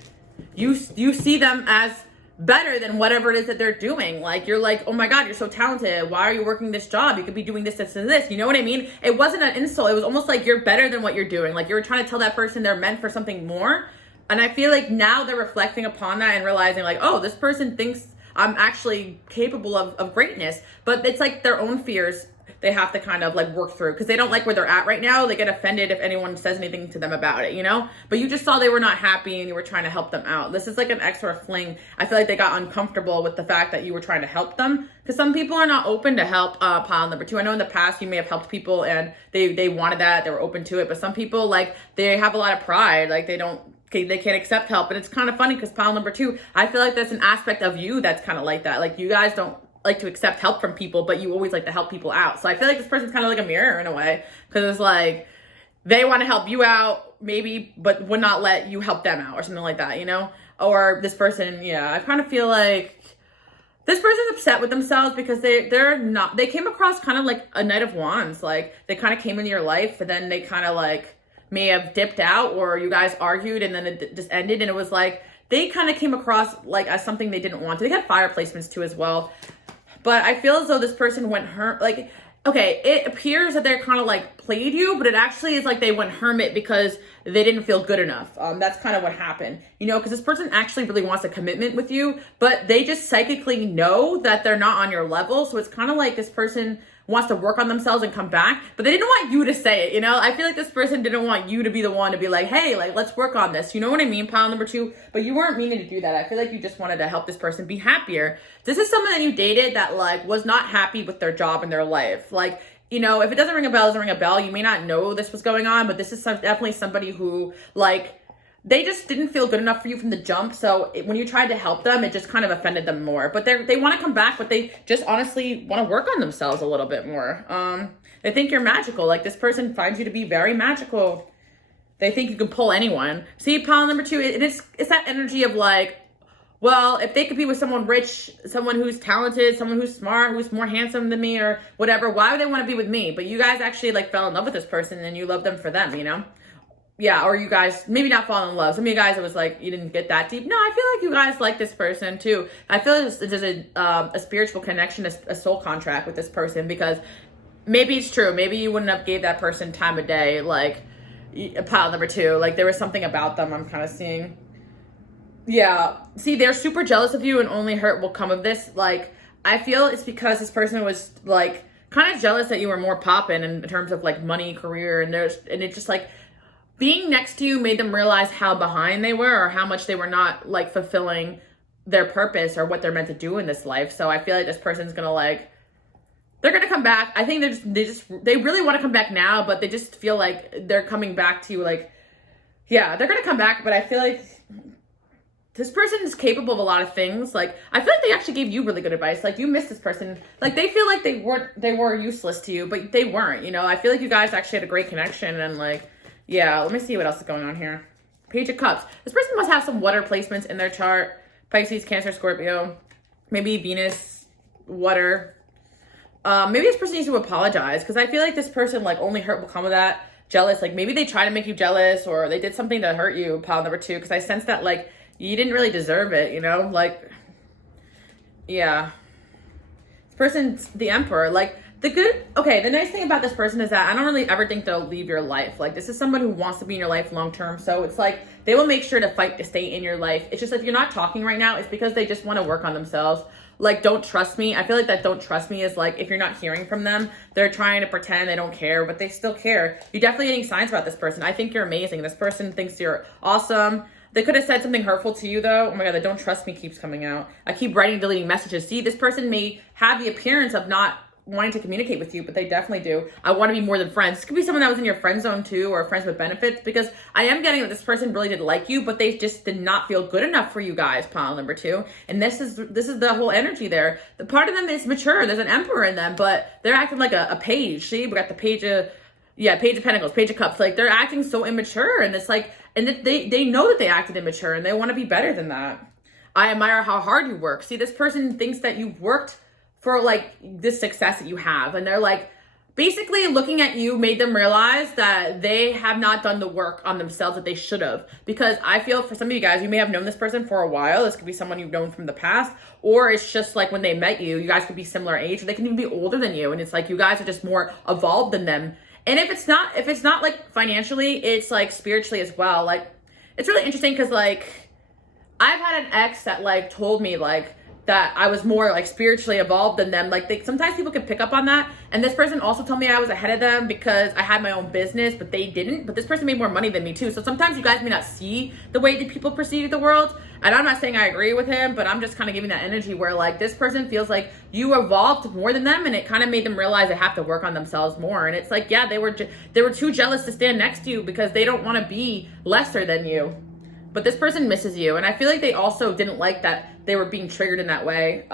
you see them as better than whatever it is that they're doing. Like, you're like, oh my God, you're so talented. Why are you working this job? You could be doing this, this, and this. You know what I mean? It wasn't an insult. It was almost like you're better than what you're doing. Like, you were trying to tell that person they're meant for something more. And I feel like now they're reflecting upon that and realizing, like, oh, this person thinks I'm actually capable of greatness. But it's like their own fears they have to kind of, like, work through, because they don't like where they're at right now. They get offended if anyone says anything to them about it, you know? But you just saw they were not happy and you were trying to help them out. This is like an extra fling. I feel like they got uncomfortable with the fact that you were trying to help them, because some people are not open to help. Pile number 2. I know in the past you may have helped people and they wanted that, they were open to it. But some people, like, they have a lot of pride. Like, they can't accept help. And it's kind of funny, because pile number 2, I feel like that's an aspect of you that's kind of like that. Like, you guys don't like to accept help from people, but you always like to help people out. So I feel like this person's kind of like a mirror in a way, because it's like they want to help you out maybe, but would not let you help them out or something like that, you know? Or this person, yeah, I kind of feel like this person's upset with themselves, because they came across kind of like a Knight of Wands. Like, they kind of came into your life, and then they kind of, like, may have dipped out, or you guys argued and then it just ended, and it was like they kind of came across like as something they didn't want to. They had fire placements too as well. But I feel as though this person went like, okay, it appears that they're kind of like played you, but it actually is like they went hermit because they didn't feel good enough. That's kind of what happened, you know, because this person actually really wants a commitment with you, but they just psychically know that they're not on your level. So it's kind of like this person wants to work on themselves and come back, but they didn't want you to say it, you know? I feel like this person didn't want you to be the one to be like, hey, like, let's work on this. You know what I mean? Pile number 2, but you weren't meaning to do that. I feel like you just wanted to help this person be happier. This is someone that you dated that, like, was not happy with their job and their life. Like, you know, if it doesn't ring a bell, it doesn't ring a bell. You may not know this was going on, but this is definitely somebody who, like, they just didn't feel good enough for you from the jump. So when you tried to help them, it just kind of offended them more. But they want to come back, but they just honestly want to work on themselves a little bit more. They think you're magical. Like, this person finds you to be very magical. They think you can pull anyone. See, pile number 2, it's that energy of, like, well, if they could be with someone rich, someone who's talented, someone who's smart, who's more handsome than me or whatever, why would they want to be with me? But you guys actually, like, fell in love with this person and you love them for them, you know? Yeah, or you guys maybe not fall in love. Some of you guys, it was like you didn't get that deep. No, I feel like you guys like this person too. I feel like there's a spiritual connection, a soul contract with this person, because maybe it's true. Maybe you wouldn't have gave that person time of day, like pile number 2. Like there was something about them I'm kind of seeing. Yeah. See, they're super jealous of you and only hurt will come of this. Like, I feel it's because this person was like kind of jealous that you were more poppin' in terms of like money, career, and it's just like being next to you made them realize how behind they were or how much they were not like fulfilling their purpose or what they're meant to do in this life. So I feel like this person's gonna like, they're gonna come back. I think they really want to come back now, but they just feel like they're coming back to you. Like, yeah, they're gonna come back, but I feel like this person is capable of a lot of things. Like, I feel like they actually gave you really good advice. Like, you missed this person. Like, they feel like they were useless to you, but they weren't, you know? I feel like you guys actually had a great connection, and like, yeah, let me see what else is going on here. Page of Cups. This person must have some water placements in their chart. Pisces, Cancer, Scorpio. Maybe Venus, water. Maybe this person needs to apologize, because I feel like this person, like, only hurt will come of that. Jealous. Like, maybe they try to make you jealous, or they did something to hurt you, pile number 2, because I sense that, like, you didn't really deserve it, you know? Like, yeah. This person's the Emperor. Like, the nice thing about this person is that I don't really ever think they'll leave your life. Like, this is someone who wants to be in your life long term. So it's like, they will make sure to fight to stay in your life. It's just, if you're not talking right now, it's because they just want to work on themselves. Like, don't trust me. I feel like that don't trust me is like, if you're not hearing from them, they're trying to pretend they don't care, but they still care. You're definitely getting signs about this person. I think you're amazing. This person thinks you're awesome. They could have said something hurtful to you, though. Oh my God, the don't trust me keeps coming out. I keep writing, deleting messages. See, this person may have the appearance of not wanting to communicate with you, but they definitely do. I want to be more than friends. This could be someone that was in your friend zone too, or friends with benefits, because I am getting that this person really did like you, but they just did not feel good enough for you guys, pile number 2. And this is the whole energy there. The part of them is mature. There's an Emperor in them, but they're acting like a page. See, we got the Page of Pentacles, Page of Cups. Like, they're acting so immature, and it's like, and they know that they acted immature, and they want to be better than that. I admire how hard you work. See, this person thinks that you've worked for like this success that you have, and they're like, basically looking at you made them realize that they have not done the work on themselves that they should have. Because I feel for some of you guys, you may have known this person for a while. This could be someone you've known from the past, or it's just like when they met you, you guys could be similar age, or they can even be older than you, and it's like you guys are just more evolved than them. And if it's not like financially, it's like spiritually as well. Like, it's really interesting because like I've had an ex that like told me like that I was more like spiritually evolved than them. Like, sometimes people can pick up on that. And this person also told me I was ahead of them because I had my own business, but they didn't. But this person made more money than me too. So sometimes you guys may not see the way that people perceive the world. And I'm not saying I agree with him, but I'm just kind of giving that energy where like this person feels like you evolved more than them, and it kind of made them realize they have to work on themselves more. And it's like, yeah, they were too jealous to stand next to you because they don't want to be lesser than you. But this person misses you, and I feel like they also didn't like that they were being triggered in that way.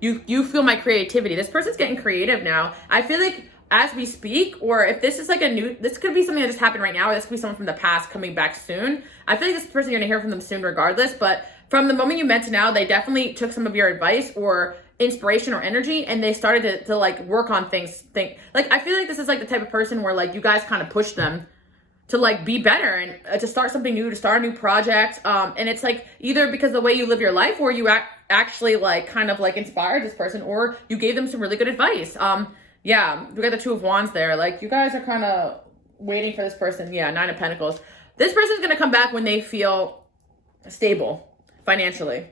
You feel my creativity. This person's getting creative now. I feel like as we speak, or if this is like this could be something that just happened right now, or this could be someone from the past coming back soon. I feel like this person, you're gonna hear from them soon regardless, but from the moment you met to now, they definitely took some of your advice or inspiration or energy, and they started to like work on things. Like, I feel like this is like the type of person where like you guys kind of push them to like be better and to start something new, to start a new project. And it's like either because of the way you live your life, or you actually like kind of like inspired this person, or you gave them some really good advice. Yeah, we got the Two of Wands there. Like, you guys are kind of waiting for this person. Yeah, Nine of Pentacles. This person's going to come back when they feel stable financially.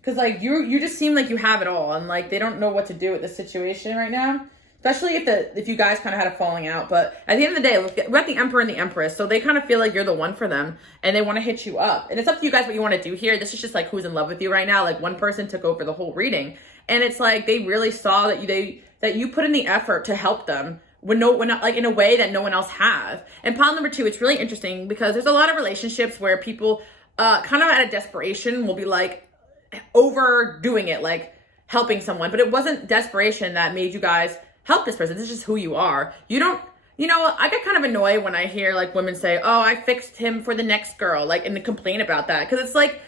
Because like you just seem like you have it all, and like they don't know what to do with this situation right now. Especially if you guys kind of had a falling out. But at the end of the day, we're at the Emperor and the Empress. So they kind of feel like you're the one for them. And they want to hit you up. And it's up to you guys what you want to do here. This is just like who's in love with you right now. Like, one person took over the whole reading. And it's like they really saw that you put in the effort to help them. When like in a way that no one else has. And pile number 2, it's really interesting because there's a lot of relationships where people kind of out of desperation will be like overdoing it. Like helping someone. But it wasn't desperation that made you guys help this person. This is just who you are. You don't, I get kind of annoyed when I hear like women say, oh, I fixed him for the next girl, like, and complain about that. Cause it's like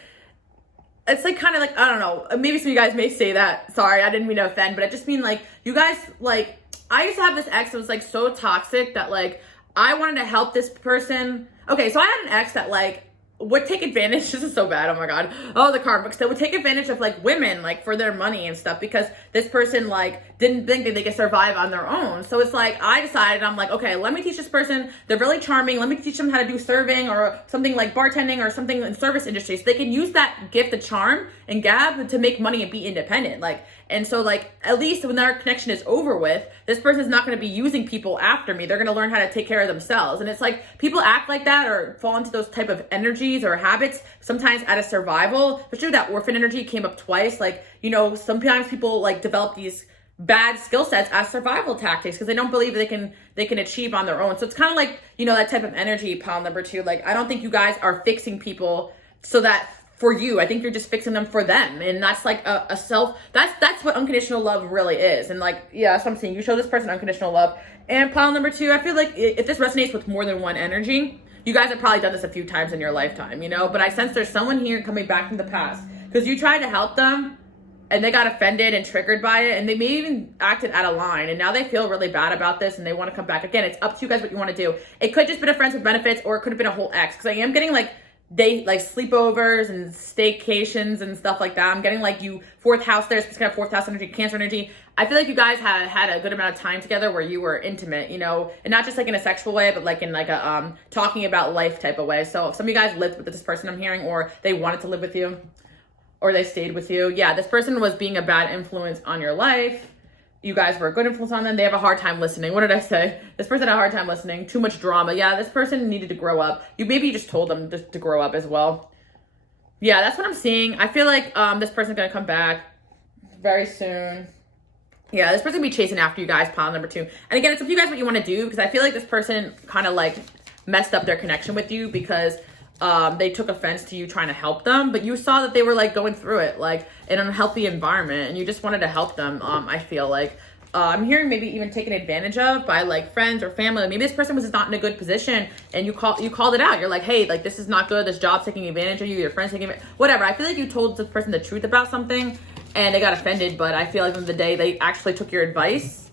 kind of like, I don't know, maybe some of you guys may say that. Sorry, I didn't mean to offend, but I just mean like, you guys, like, I used to have this ex that was like so toxic that like, I wanted to help this person. Okay, so I had an ex that like, would take advantage. This is so bad. Oh my God. Oh, the card books that would take advantage of like women, like for their money and stuff, because this person like didn't think that they could survive on their own. So it's like, I decided, I'm like, okay, let me teach this person. They're really charming. Let me teach them how to do serving or something like bartending or something in service industry. So they can use that gift of charm and gab to make money and be independent. Like, and so like, at least when our connection is over with, this person is not going to be using people after me. They're going to learn how to take care of themselves. And it's like, people act like that or fall into those type of energies or habits, sometimes out of survival, especially that orphan energy came up twice. Like, you know, sometimes people like develop these bad skill sets as survival tactics because they don't believe they can achieve on their own. So it's kind of like, you know, that type of energy, pile number 2. Like, I don't think you guys are fixing people so that for you. I think you're just fixing them for them. And that's like a self, that's what unconditional love really is. And like, yeah, that's what I'm saying. You show this person unconditional love. And pile number 2, I feel like if this resonates with more than one energy, you guys have probably done this a few times in your lifetime, you know, but I sense there's someone here coming back from the past because you tried to help them and they got offended and triggered by it. And they may even acted out of line. And now they feel really bad about this and they want to come back. Again, it's up to you guys what you want to do. It could just been a friends with benefits or it could have been a whole ex. Because I am getting like sleepovers and staycations and stuff like that. I'm getting like you 4th house there, it's kind of 4th house energy, Cancer energy. I feel like you guys had a good amount of time together where you were intimate, you know, and not just like in a sexual way, but like in like a talking about life type of way. So if some of you guys lived with this person I'm hearing, or they wanted to live with you, or they stayed with you, yeah, this person was being a bad influence on your life. You guys were a good influence on them. They have a hard time listening. What did I say? This person had a hard time listening. Too much drama. Yeah, this person needed to grow up. You just told them to grow up as well. Yeah, that's what I'm seeing. I feel like this person's going to come back very soon. Yeah, this person will be chasing after you guys, pile number 2. And again, it's up to you guys what you want to do, because I feel like this person kind of like messed up their connection with you because they took offense to you trying to help them, but you saw that they were like going through it like in an unhealthy environment and you just wanted to help them. I feel like I'm hearing maybe even taken advantage of by like friends or family. Maybe this person was just not in a good position and you called it out. You're like, hey, like this is not good. This job's taking advantage of you. Your friends taking whatever. I feel like you told this person the truth about something and they got offended, but I feel like at the end of the day, they actually took your advice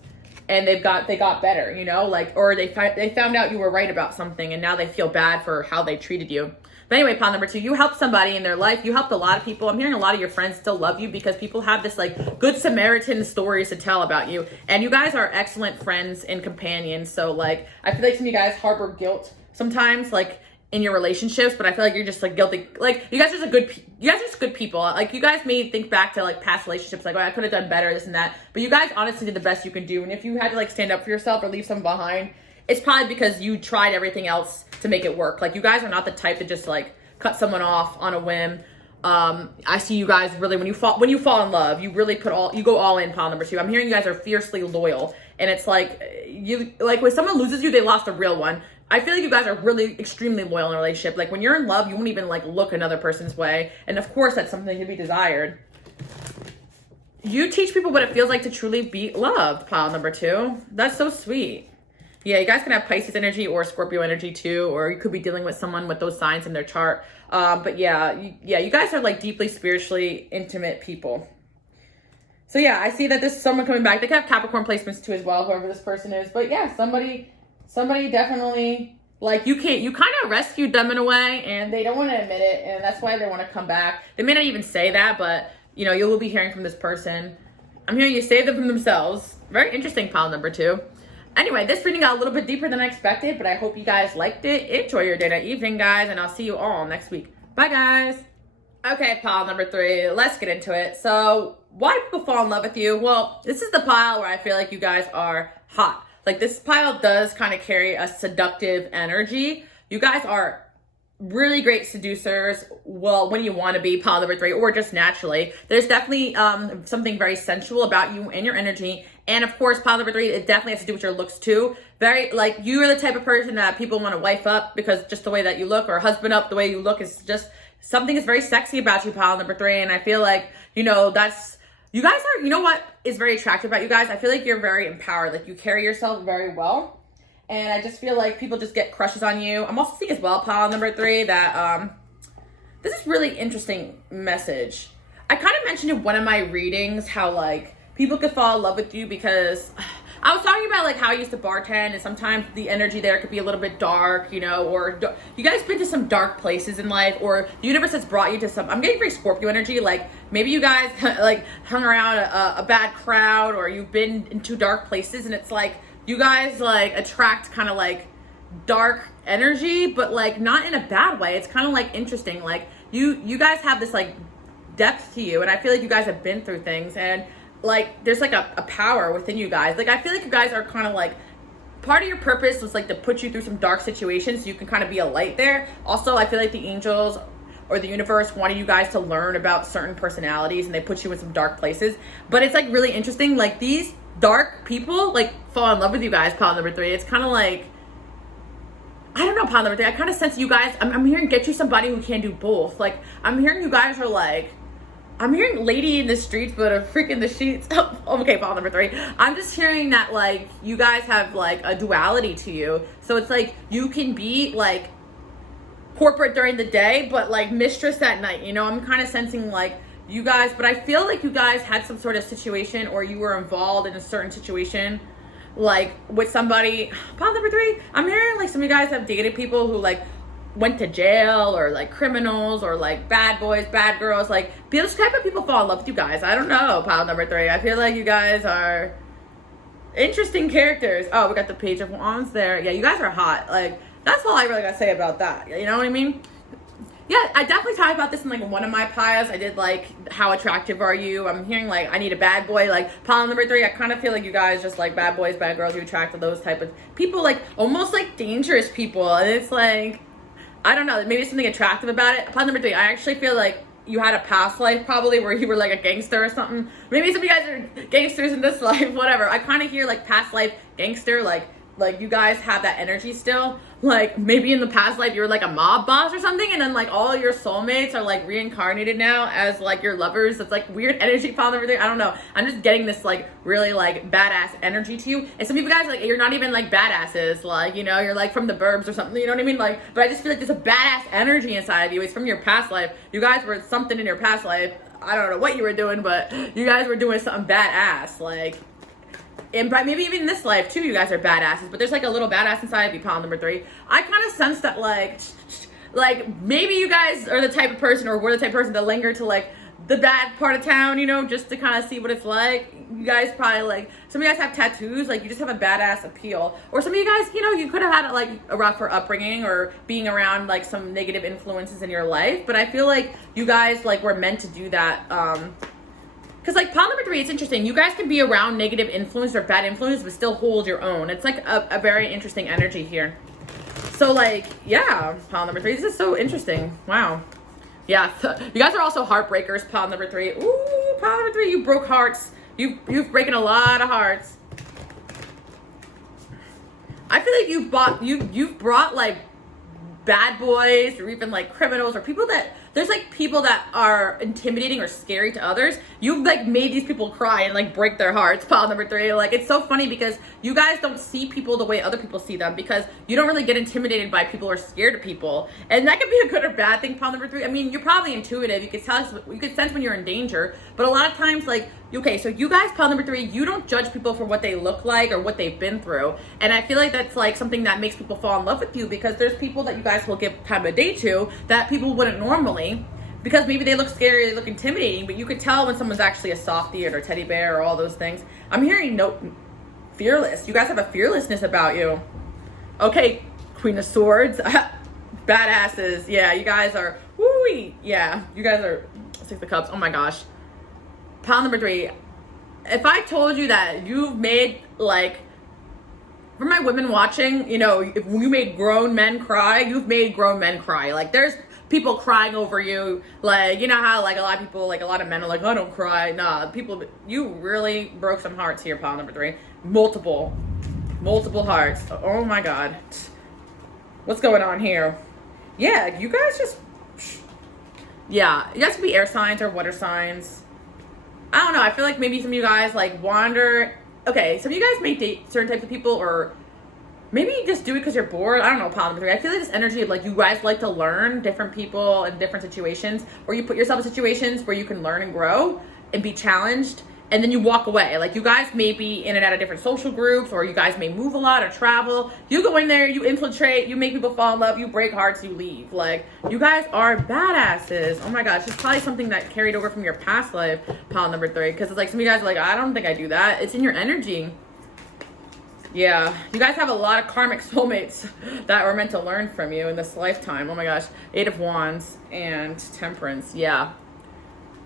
and they got better, you know, like, or they found out you were right about something and now they feel bad for how they treated you. But anyway, pile number 2, you helped somebody in their life. You helped a lot of people. I'm hearing a lot of your friends still love you because people have this like good Samaritan stories to tell about you. And you guys are excellent friends and companions. So like, I feel like some of you guys harbor guilt sometimes, like in your relationships, but I feel like you're just like guilty. Like you guys are just good people. Like you guys may think back to like past relationships, like, oh, I could have done better, this and that. But you guys honestly did the best you can do. And if you had to like stand up for yourself or leave someone behind, it's probably because you tried everything else to make it work. Like you guys are not the type to just like cut someone off on a whim. I see you guys really, when you fall in love, you really you go all in, pile number 2. I'm hearing you guys are fiercely loyal. And it's like, when someone loses you, they lost a real one. I feel like you guys are really extremely loyal in a relationship. Like when you're in love, you won't even like look another person's way. And of course, that's something to be desired. You teach people what it feels like to truly be loved, pile number 2. That's so sweet. Yeah, you guys can have Pisces energy or Scorpio energy too, or you could be dealing with someone with those signs in their chart. But yeah, you guys are like deeply spiritually intimate people. So yeah, I see that this is someone coming back. They could have Capricorn placements too as well, whoever this person is. But yeah, somebody definitely, like you kind of rescued them in a way and they don't want to admit it. And that's why they want to come back. They may not even say that, but you know, you will be hearing from this person. I'm hearing you save them from themselves. Very interesting, pile number 2. Anyway, this reading got a little bit deeper than I expected, but I hope you guys liked it. Enjoy your day, night, evening, guys, and I'll see you all next week. Bye, guys. Okay, pile number 3. Let's get into it. So, why do people fall in love with you? Well, this is the pile where I feel like you guys are hot. Like, this pile does kind of carry a seductive energy. You guys are really great seducers, well, when you want to be, pile number 3, or just naturally. There's definitely something very sensual about you and your energy. And of course, pile number 3, it definitely has to do with your looks too. Very, like, you are the type of person that people want to wife up because just the way that you look, or husband up the way you look, is just something that's very sexy about you, pile number 3. And I feel like, you know, you guys are, you know what is very attractive about you guys? I feel like you're very empowered. Like, you carry yourself very well. And I just feel like people just get crushes on you. I'm also seeing as well, pile number 3, that this is really interesting message. I kind of mentioned in one of my readings how like people could fall in love with you because I was talking about like how I used to bartend, and sometimes the energy there could be a little bit dark, you know, or you guys been to some dark places in life, or the universe has brought you to some, I'm getting very Scorpio energy, like maybe you guys like hung around a bad crowd, or you've been into dark places, and it's like you guys like attract kind of like dark energy, but like not in a bad way. It's kind of like interesting, like you guys have this like depth to you, and I feel like you guys have been through things, and like there's like a power within you guys. Like I feel like you guys are kind of like, part of your purpose was like to put you through some dark situations so you can kind of be a light there. Also, I feel like the angels or the universe wanted you guys to learn about certain personalities, and they put you in some dark places. But it's like really interesting, like these dark people like fall in love with you guys, pile number 3. It's kind of like, I don't know, pile number 3, I kind of sense you guys, I'm hearing get you somebody who can do both. Like I'm hearing you guys are like, I'm hearing lady in the streets, but a freak in the sheets. Oh, okay, pile number 3. I'm just hearing that like you guys have like a duality to you. So it's like you can be like corporate during the day, but like mistress at night. You know, I'm kind of sensing like you guys, but I feel like you guys had some sort of situation, or you were involved in a certain situation, like with somebody. Pile number 3. I'm hearing like some of you guys have dated people who like went to jail, or like criminals, or like bad boys, bad girls. Like those type of people fall in love with you guys. I don't know, pile number 3. I feel like you guys are interesting characters. Oh, we got the Page of Wands there. Yeah, you guys are hot. Like that's all I really gotta say about that. You know what I mean? Yeah, I definitely talked about this in like one of my piles. I did like how attractive are you? I'm hearing like I need a bad boy. Like pile number 3, I kind of feel like you guys just like bad boys, bad girls. You attract to those type of people, like almost like dangerous people. And it's like, I don't know, maybe something attractive about it. Pile number 3, I actually feel like you had a past life probably where you were like a gangster or something. Maybe some of you guys are gangsters in this life, whatever. I kind of hear like past life gangster, like you guys have that energy still. Like maybe in the past life you were like a mob boss or something, and then like all your soulmates are like reincarnated now as like your lovers. It's like weird energy found over there. I don't know. I'm just getting this like really like badass energy to you. And some of you guys like, you're not even like badasses, like, you know, you're like from the burbs or something, you know what I mean? Like, but I just feel like there's a badass energy inside of you. It's from your past life. You guys were something in your past life. I don't know what you were doing, but you guys were doing something badass, like. And maybe even in this life too, you guys are badasses, but there's like a little badass inside of you, pile number 3. I kind of sense that like maybe you guys are the type of person, or we're the type of person that linger to like the bad part of town, you know, just to kind of see what it's like. You guys probably like, some of you guys have tattoos, like you just have a badass appeal. Or some of you guys, you know, you could have had like a rougher upbringing, or being around like some negative influences in your life. But I feel like you guys like were meant to do that. Because like pile number 3, it's interesting. You guys can be around negative influence or bad influence, but still hold your own. It's like a very interesting energy here. So like, yeah, pile number 3. This is so interesting. Wow. Yeah, you guys are also heartbreakers, pile number 3. Ooh, pile number 3, you broke hearts. You've broken a lot of hearts. I feel like you've brought like bad boys, or even like criminals, or people that, there's like people that are intimidating or scary to others. You've like made these people cry and like break their hearts, pile number 3. Like it's so funny because you guys don't see people the way other people see them, because you don't really get intimidated by people or scared of people. And that could be a good or bad thing, pile number 3. I mean, you're probably intuitive. You could tell us, you could sense when you're in danger. But a lot of times, like, okay, so you guys, pile number 3, you don't judge people for what they look like or what they've been through. And I feel like that's like something that makes people fall in love with you, because there's people that you guys will give time of day to that people wouldn't normally, because maybe they look scary, they look intimidating, but you could tell when someone's actually a softie or a teddy bear or all those things. I'm hearing fearless. You guys have a fearlessness about you. Okay, Queen of Swords, badasses. Yeah, you guys are, woo-wee. Yeah, you guys are Six of Cups. Oh my gosh. Pile number 3, if I told you that you've made, like, for my women watching, you know, if you made grown men cry, you've made grown men cry. Like, there's people crying over you. Like, you know how, like, a lot of people, like, a lot of men are like, I don't cry. Nah, people, you really broke some hearts here, pile number 3. Multiple hearts. Oh my God. What's going on here? Yeah, you guys just, yeah, you guys could be air signs or water signs. I don't know. I feel like maybe some of you guys like wander. Okay, some of you guys may date certain types of people, or maybe you just do it because you're bored. I don't know, pile number 3. I feel like this energy of like you guys like to learn different people in different situations, or you put yourself in situations where you can learn and grow and be challenged. and then you walk away. Like, you guys may be in and out of different social groups, or you guys may move a lot or travel. You go in there, you infiltrate, you make people fall in love, you break hearts, you leave. Like, you guys are badasses. Oh my gosh, it's probably something that carried over from your past life, pile number 3, because it's like some of you guys are like, I don't think I do that. It's in your energy. Yeah, you guys have a lot of karmic soulmates that were meant to learn from you in this lifetime. Oh my gosh, 8 of Wands and Temperance. Yeah,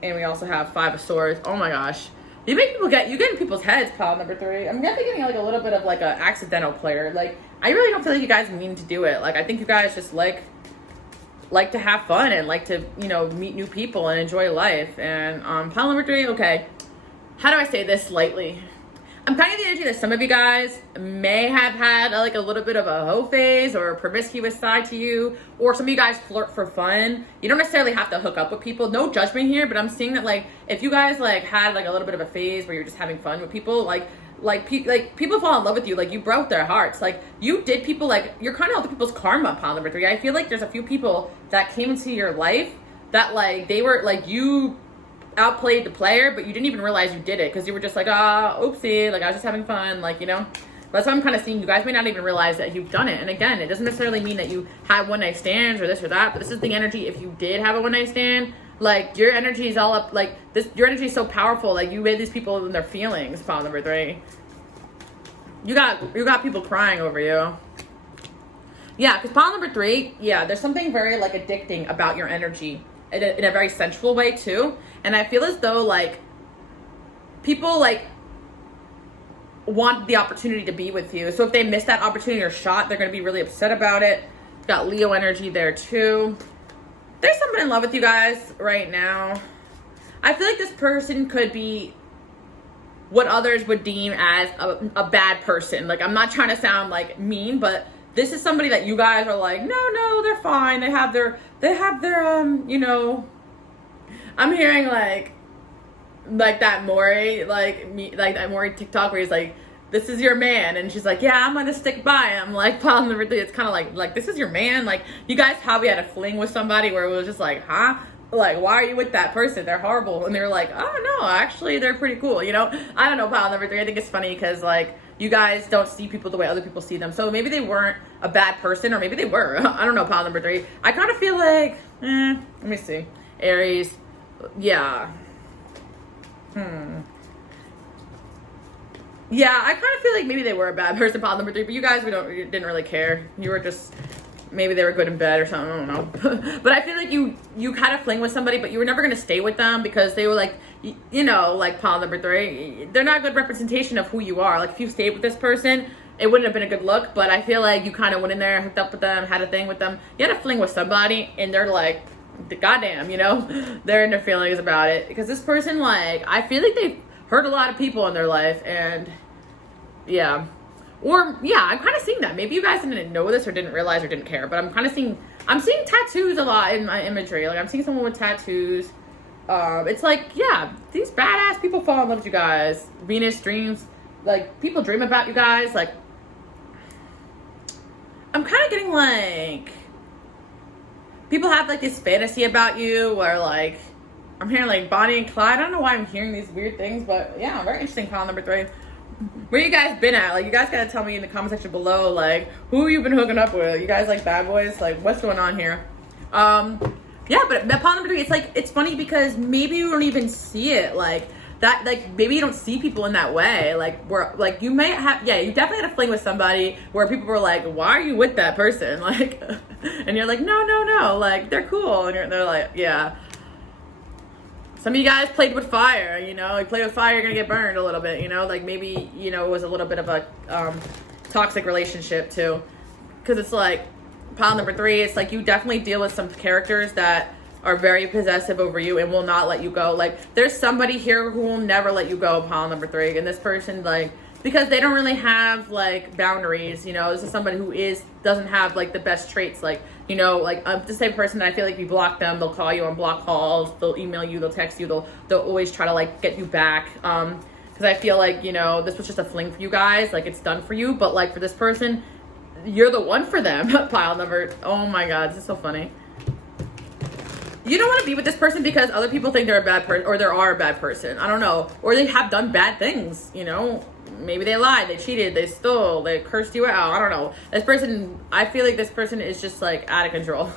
and we also have 5 of Swords. Oh my gosh. You make people you get in people's heads, pile number 3. I'm definitely getting like a little bit of like an accidental player. Like, I really don't feel like you guys mean to do it. Like, I think you guys just like to have fun and like to, you know, meet new people and enjoy life. And pile number 3, okay. How do I say this lightly? I'm kind of the energy that some of you guys may have had like a little bit of a hoe phase or a promiscuous side to you, or some of you guys flirt for fun. You don't necessarily have to hook up with people. No judgment here, but I'm seeing that like if you guys like had like a little bit of a phase where you're just having fun with people, like people fall in love with you, like you broke their hearts, like you did people, like you're kind of other people's karma, pile number 3. I feel like there's a few people that came into your life that like they were like you outplayed the player, but you didn't even realize you did it because you were just like, oopsie, like I was just having fun, like, you know. That's what I'm kind of seeing. You guys may not even realize that you've done it. And again, it doesn't necessarily mean that you had one night stands or this or that, but this is the energy. If you did have a one night stand, like your energy is all up, like this, your energy is so powerful, like you made these people in their feelings, pile number 3. You got people crying over you. Yeah, because pile number 3, yeah, there's something very like addicting about your energy in a very sensual way too. And I feel as though like people like want the opportunity to be with you. So if they miss that opportunity or shot, they're going to be really upset about it. Got Leo energy there too. There's someone in love with you guys right now. I feel like this person could be what others would deem as a bad person. Like, I'm not trying to sound like mean, but this is somebody that you guys are like, no, they're fine. They have their you know, I'm hearing like that Maury, like that Maury TikTok where he's like, this is your man, and she's like, yeah, I'm gonna stick by him. Like, pile number 3, it's kind of like this is your man. Like, you guys probably had a fling with somebody where it was just like, huh? Like, why are you with that person? They're horrible. And they're like, oh no, actually they're pretty cool, you know? I don't know, pile number 3. I think it's funny because like you guys don't see people the way other people see them. So maybe they weren't a bad person, or maybe they were. I don't know, pile number 3. I kind of feel like, let me see. Aries, yeah. Yeah, I kind of feel like maybe they were a bad person, pile number 3, but you guys, you didn't really care. You were just, maybe they were good in bed or something, I don't know. But I feel like you had a fling with somebody, but you were never going to stay with them because they were like, you know, like pile number 3, they're not a good representation of who you are. Like, if you stayed with this person, it wouldn't have been a good look, but I feel like you kind of went in there, hooked up with them, had a thing with them. You had a fling with somebody, and they're like, goddamn, you know, they're in their feelings about it. Because this person, like, I feel like they've hurt a lot of people in their life, and yeah. Or, yeah, I'm kind of seeing that. Maybe you guys didn't know this or didn't realize or didn't care, but I'm kind of seeing, I'm seeing tattoos a lot in my imagery. Like, I'm seeing someone with tattoos. It's like, yeah, these badass people fall in love with you guys. Venus dreams, like, people dream about you guys. Like, I'm kind of getting, like, people have, like, this fantasy about you where, like, I'm hearing, like, Bonnie and Clyde. I don't know why I'm hearing these weird things, but, yeah, very interesting, pile number 3. Where you guys been at? Like, you guys gotta tell me in the comment section below, like, who you been hooking up with? You guys like bad boys? Like, what's going on here? Yeah, but pile number 3, it's like, it's funny because maybe you don't even see it like that. Like, maybe you don't see people in that way. Like, where, like, you may have, yeah, you definitely had a fling with somebody where people were like, why are you with that person? Like, and you're like, no, like, they're cool. And they're like, yeah. Some of you guys played with fire, you know, you play with fire, you're gonna get burned a little bit, you know, like maybe, you know, it was a little bit of a toxic relationship too. Because it's like, pile number 3, it's like you definitely deal with some characters that are very possessive over you and will not let you go. Like, there's somebody here who will never let you go, pile number 3. And this person, like, because they don't really have, like, boundaries, you know, this is somebody who doesn't have, like, the best traits, like, you know, like, the same person that I feel like if you block them, they'll call you on block calls, they'll email you, they'll text you, they'll always try to, like, get you back, because I feel like, you know, this was just a fling for you guys, like, it's done for you, but, like, for this person, you're the one for them, pile number, oh my god, this is so funny. You don't want to be with this person because other people think they're a bad person, or they are a bad person. I don't know. Or they have done bad things, you know? Maybe they lied, they cheated, they stole, they cursed you out. I don't know. This person, I feel like this person is just like out of control.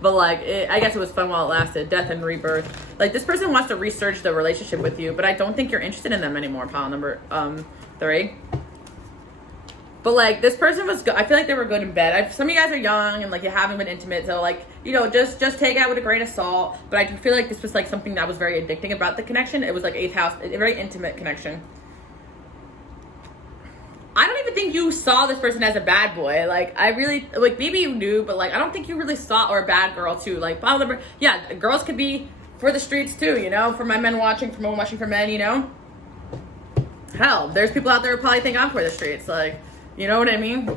But like, I guess it was fun while it lasted. Death and rebirth. Like, this person wants to research the relationship with you, but I don't think you're interested in them anymore, pile number 3. But like, this person was good. I feel like they were good in bed. Some of you guys are young and like you haven't been intimate, so like, you know, just take it with a grain of salt. But I do feel like this was like something that was very addicting about the connection. It was like 8th house, a very intimate connection. I don't even think you saw this person as a bad boy. Like, I really, like, maybe you knew, but like, I don't think you really saw, or a bad girl too. Like, yeah, girls could be for the streets too, you know, for my men watching, for women watching for men, you know. Hell, there's people out there who probably think I'm for the streets, like, you know what I mean?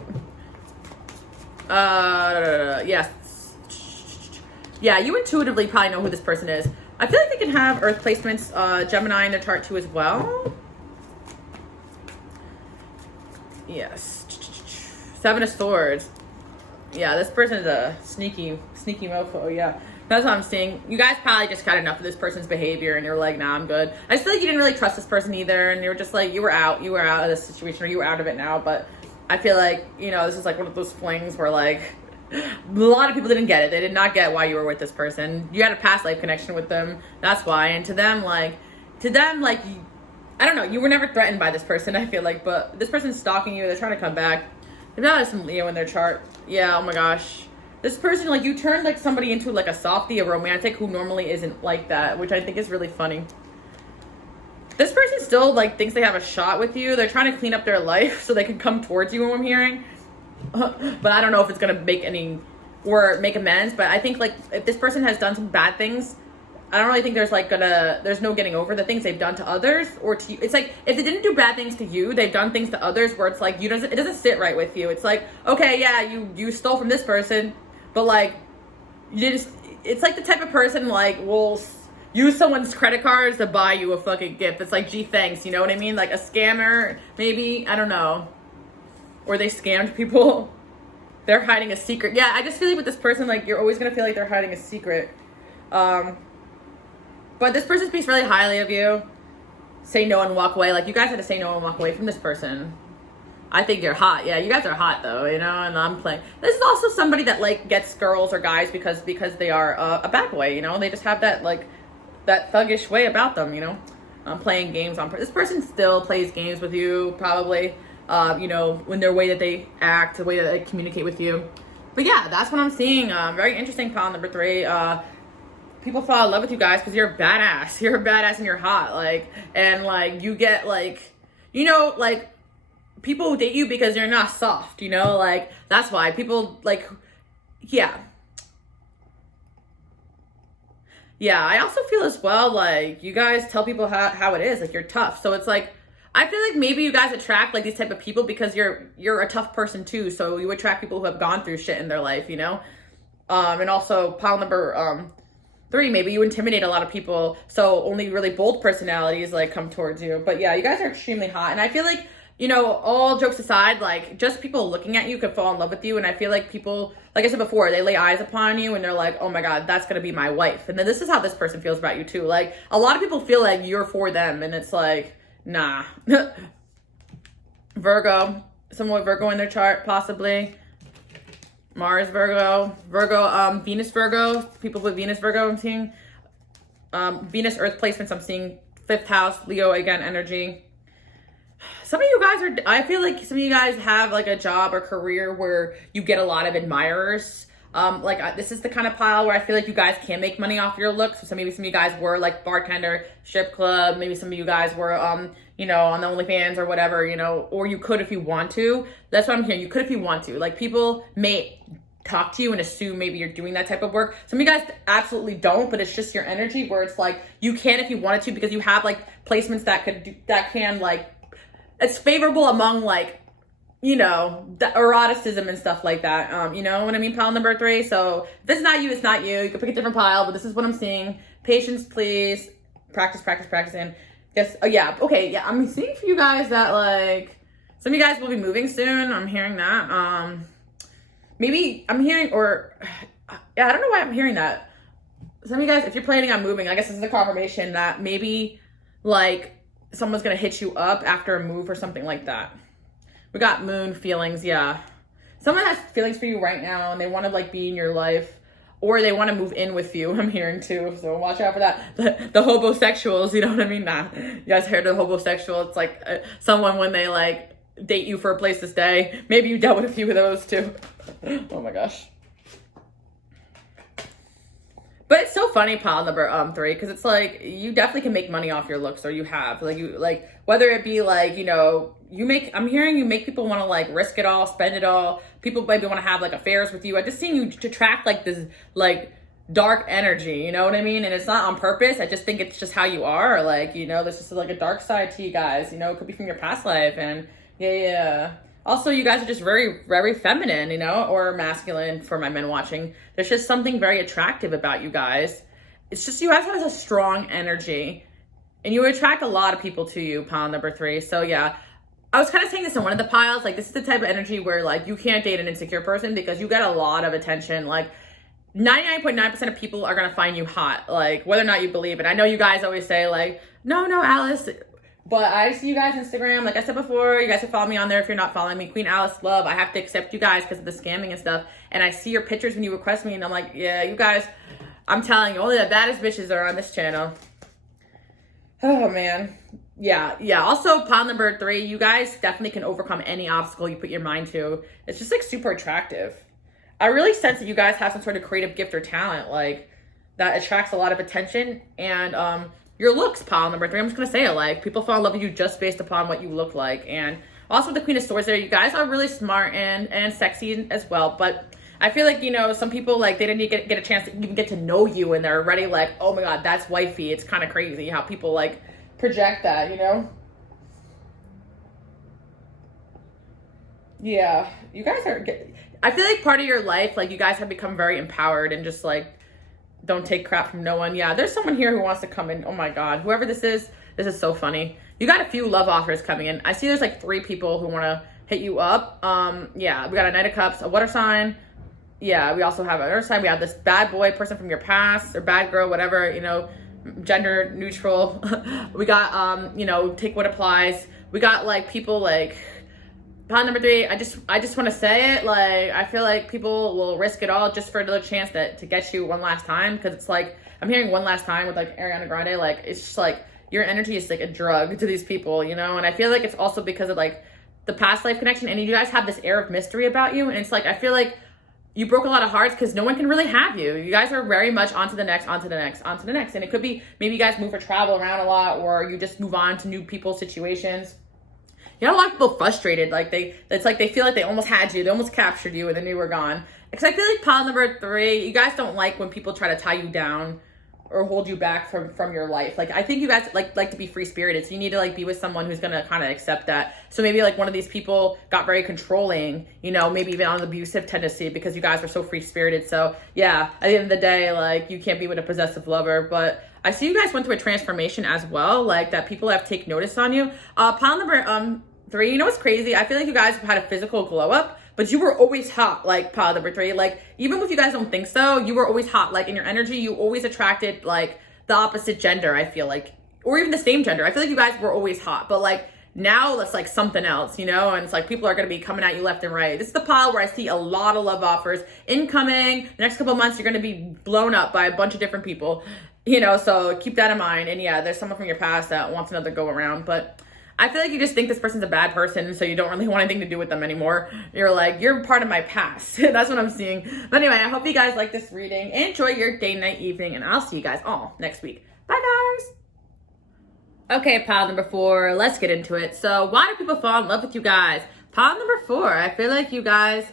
Yes. Yeah, you intuitively probably know who this person is. I feel like they can have earth placements, Gemini in their chart too as well. Yes. 7 of Swords. Yeah, this person is a sneaky mofo, yeah. That's what I'm seeing. You guys probably just got enough of this person's behavior and you're like, nah, I'm good. I just feel like you didn't really trust this person either, and you were just like, you were out of this situation, or you were out of it now. But I feel like, you know, this is like one of those flings where like, a lot of people didn't get it. They did not get why you were with this person. You had a past life connection with them. That's why. And to them, like, I don't know, you were never threatened by this person, I feel like, but this person's stalking you, they're trying to come back. They've got some Leo in their chart. Yeah, oh my gosh. This person, like, you turned like somebody into like a softie, a romantic who normally isn't like that, which I think is really funny. This person still like thinks they have a shot with you. They're trying to clean up their life so they can come towards you, what I'm hearing. But I don't know if it's gonna make amends, but I think like if this person has done some bad things, I don't really think there's no getting over the things they've done to others or to you. It's like, if they didn't do bad things to you, they've done things to others where it's like, it doesn't sit right with you. It's like, okay, yeah, you stole from this person, but like, it's like the type of person like will use someone's credit cards to buy you a fucking gift. It's like, gee, thanks, you know what I mean? Like a scammer, maybe, I don't know. Or they scammed people. They're hiding a secret. Yeah, I just feel like with this person, like, you're always gonna feel like they're hiding a secret. But this person speaks really highly of you. Say no and walk away. Like, you guys had to say no and walk away from this person. I think you're hot. Yeah, you guys are hot though, you know, and I'm playing. This is also somebody that like gets girls or guys because they are a bad boy, you know. They just have that like that thuggish way about them, you know. Playing games on. This person still plays games with you, probably. You know, when their way that they act, the way that they communicate with you. But yeah, that's what I'm seeing. Very interesting pile number 3. People fall in love with you guys because you're a badass. You're a badass and you're hot. Like, and like, you get like, you know, like, people date you because you're not soft, you know? Like, that's why people like, yeah. Yeah, I also feel as well, like, you guys tell people how it is. Like, you're tough. So it's like, I feel like maybe you guys attract like these type of people because you're a tough person too. So you attract people who have gone through shit in their life, you know? And also pile number 3, maybe you intimidate a lot of people, so only really bold personalities like come towards you. But yeah, you guys are extremely hot, and I feel like, you know, all jokes aside, like, just people looking at you could fall in love with you. And I feel like people, like I said before, they lay eyes upon you and they're like, oh my god, that's gonna be my wife. And then this is how this person feels about you too. Like, a lot of people feel like you're for them, and it's like, nah. Virgo, someone with Virgo in their chart, possibly. Mars Virgo, Venus Virgo, people with Venus Virgo I'm seeing. Venus Earth placements I'm seeing. 5th house, Leo again energy. Some of you guys I feel like some of you guys have like a job or career where you get a lot of admirers. This is the kind of pile where I feel like you guys can make money off your looks. So maybe some of you guys were like bartender, strip club. Maybe some of you guys were, you know, on the OnlyFans or whatever, you know, or you could if you want to. That's what I'm hearing. You could if you want to. Like, people may talk to you and assume maybe you're doing that type of work. Some of you guys absolutely don't, but it's just your energy where it's like you can if you wanted to, because you have like placements that can like, it's favorable among like, you know, the eroticism and stuff like that. You know what I mean? Pile number 3. So if this is not you, it's not you. You can pick a different pile, but this is what I'm seeing. Patience, please. Practicing. Yes. Oh yeah. Okay. Yeah. I'm seeing for you guys that like some of you guys will be moving soon. I'm hearing that. Maybe I'm hearing, or yeah, I don't know why I'm hearing that. some of you guys, if you're planning on moving, I guess this is a confirmation that maybe like someone's gonna hit you up after a move or something like that. We got moon feelings, yeah. Someone has feelings for you right now and they want to like be in your life, or they want to move in with you. I'm hearing too, so watch out for that. The hobosexuals, you know what I mean? Nah, you guys heard of homosexual? It's like someone when they like date you for a place to stay. Maybe you dealt with a few of those too. Oh my gosh. But it's so funny, pile number 3, because it's like you definitely can make money off your looks, or you have like whether it be like, you know, I'm hearing you make people want to like risk it all, spend it all. People maybe want to have like affairs with you. I just seen you to attract like this like dark energy, you know what I mean? And it's not on purpose. I just think it's just how you are. Like, you know, there's just like a dark side to you guys. You know, it could be from your past life, and yeah. Also, you guys are just very, very feminine, you know, or masculine for my men watching. There's just something very attractive about you guys. It's just you guys have a strong energy, and you attract a lot of people to you, pile number 3. So yeah, I was kind of saying this in one of the piles. Like, this is the type of energy where like you can't date an insecure person because you get a lot of attention. Like 99.9% of people are going to find you hot, like whether or not you believe it. I know you guys always say like, no, Alice. But I see you guys on Instagram. Like I said before, you guys can follow me on there if you're not following me. Queenalicelove. I have to accept you guys because of the scamming and stuff. And I see your pictures when you request me, and I'm like, yeah, you guys, I'm telling you, only the baddest bitches are on this channel. Oh, man. Yeah. Also, pile number 3, you guys definitely can overcome any obstacle you put your mind to. It's just like super attractive. I really sense that you guys have some sort of creative gift or talent, like that attracts a lot of attention. And, your looks, pile number 3, I'm just going to say it, like, people fall in love with you just based upon what you look like. And also with the Queen of Swords there, you guys are really smart and sexy as well. But I feel like, you know, some people, like, they didn't get a chance to even get to know you, and they're already like, oh my God, that's wifey. It's kind of crazy how people, like, project that, you know? Yeah, you guys are, I feel like part of your life, like, you guys have become very empowered and just, like, don't take crap from no one. Yeah, there's someone here who wants to come in. Oh my God, whoever this is so funny. You got a few love offers coming in. I see there's like 3 people who want to hit you up. Yeah, we got a Knight of Cups, a water sign. Yeah, we also have an earth sign. We have this bad boy person from your past, or bad girl, whatever, you know, gender neutral. We got, you know, take what applies. We got like people like, pile number 3, I just want to say it, like, I feel like people will risk it all just for another chance to get you one last time, because it's like, I'm hearing one last time with like Ariana Grande, like, it's just like, your energy is like a drug to these people, you know? And I feel like it's also because of like the past life connection, and you guys have this air of mystery about you, and it's like, I feel like you broke a lot of hearts because no one can really have you. You guys are very much on to the next. And it could be, maybe you guys move or travel around a lot, or you just move on to new people, situations. You know, a lot of people frustrated, like it's like they feel like they almost had you, they almost captured you, and then you were gone. Because I feel like pile number 3, you guys don't like when people try to tie you down or hold you back from your life. Like, I think you guys like to be free spirited, so you need to like be with someone who's gonna kind of accept that. So maybe like one of these people got very controlling, you know, maybe even on an abusive tendency because you guys were so free spirited. So yeah, at the end of the day, like, you can't be with a possessive lover. But I see you guys went through a transformation as well, like that people have taken notice on you. Pile number 3, you know what's crazy? I feel like you guys have had a physical glow up, but you were always hot, like pile number 3. Like, even if you guys don't think so, you were always hot. Like, in your energy, you always attracted like the opposite gender, I feel like, or even the same gender. I feel like you guys were always hot, but like now it's like something else, you know? And it's like people are going to be coming at you left and right. This is the pile where I see a lot of love offers incoming. The next couple of months, you're going to be blown up by a bunch of different people, you know? So keep that in mind. And yeah, there's someone from your past that wants another go around, but I feel like you just think this person's a bad person, so you don't really want anything to do with them anymore. You're like, you're part of my past. That's what I'm seeing. But anyway, I hope you guys like this reading. Enjoy your day, night, evening, and I'll see you guys all next week. Bye, guys. Okay, pile number 4, let's get into it. So why do people fall in love with you guys? Pile number 4, I feel like you guys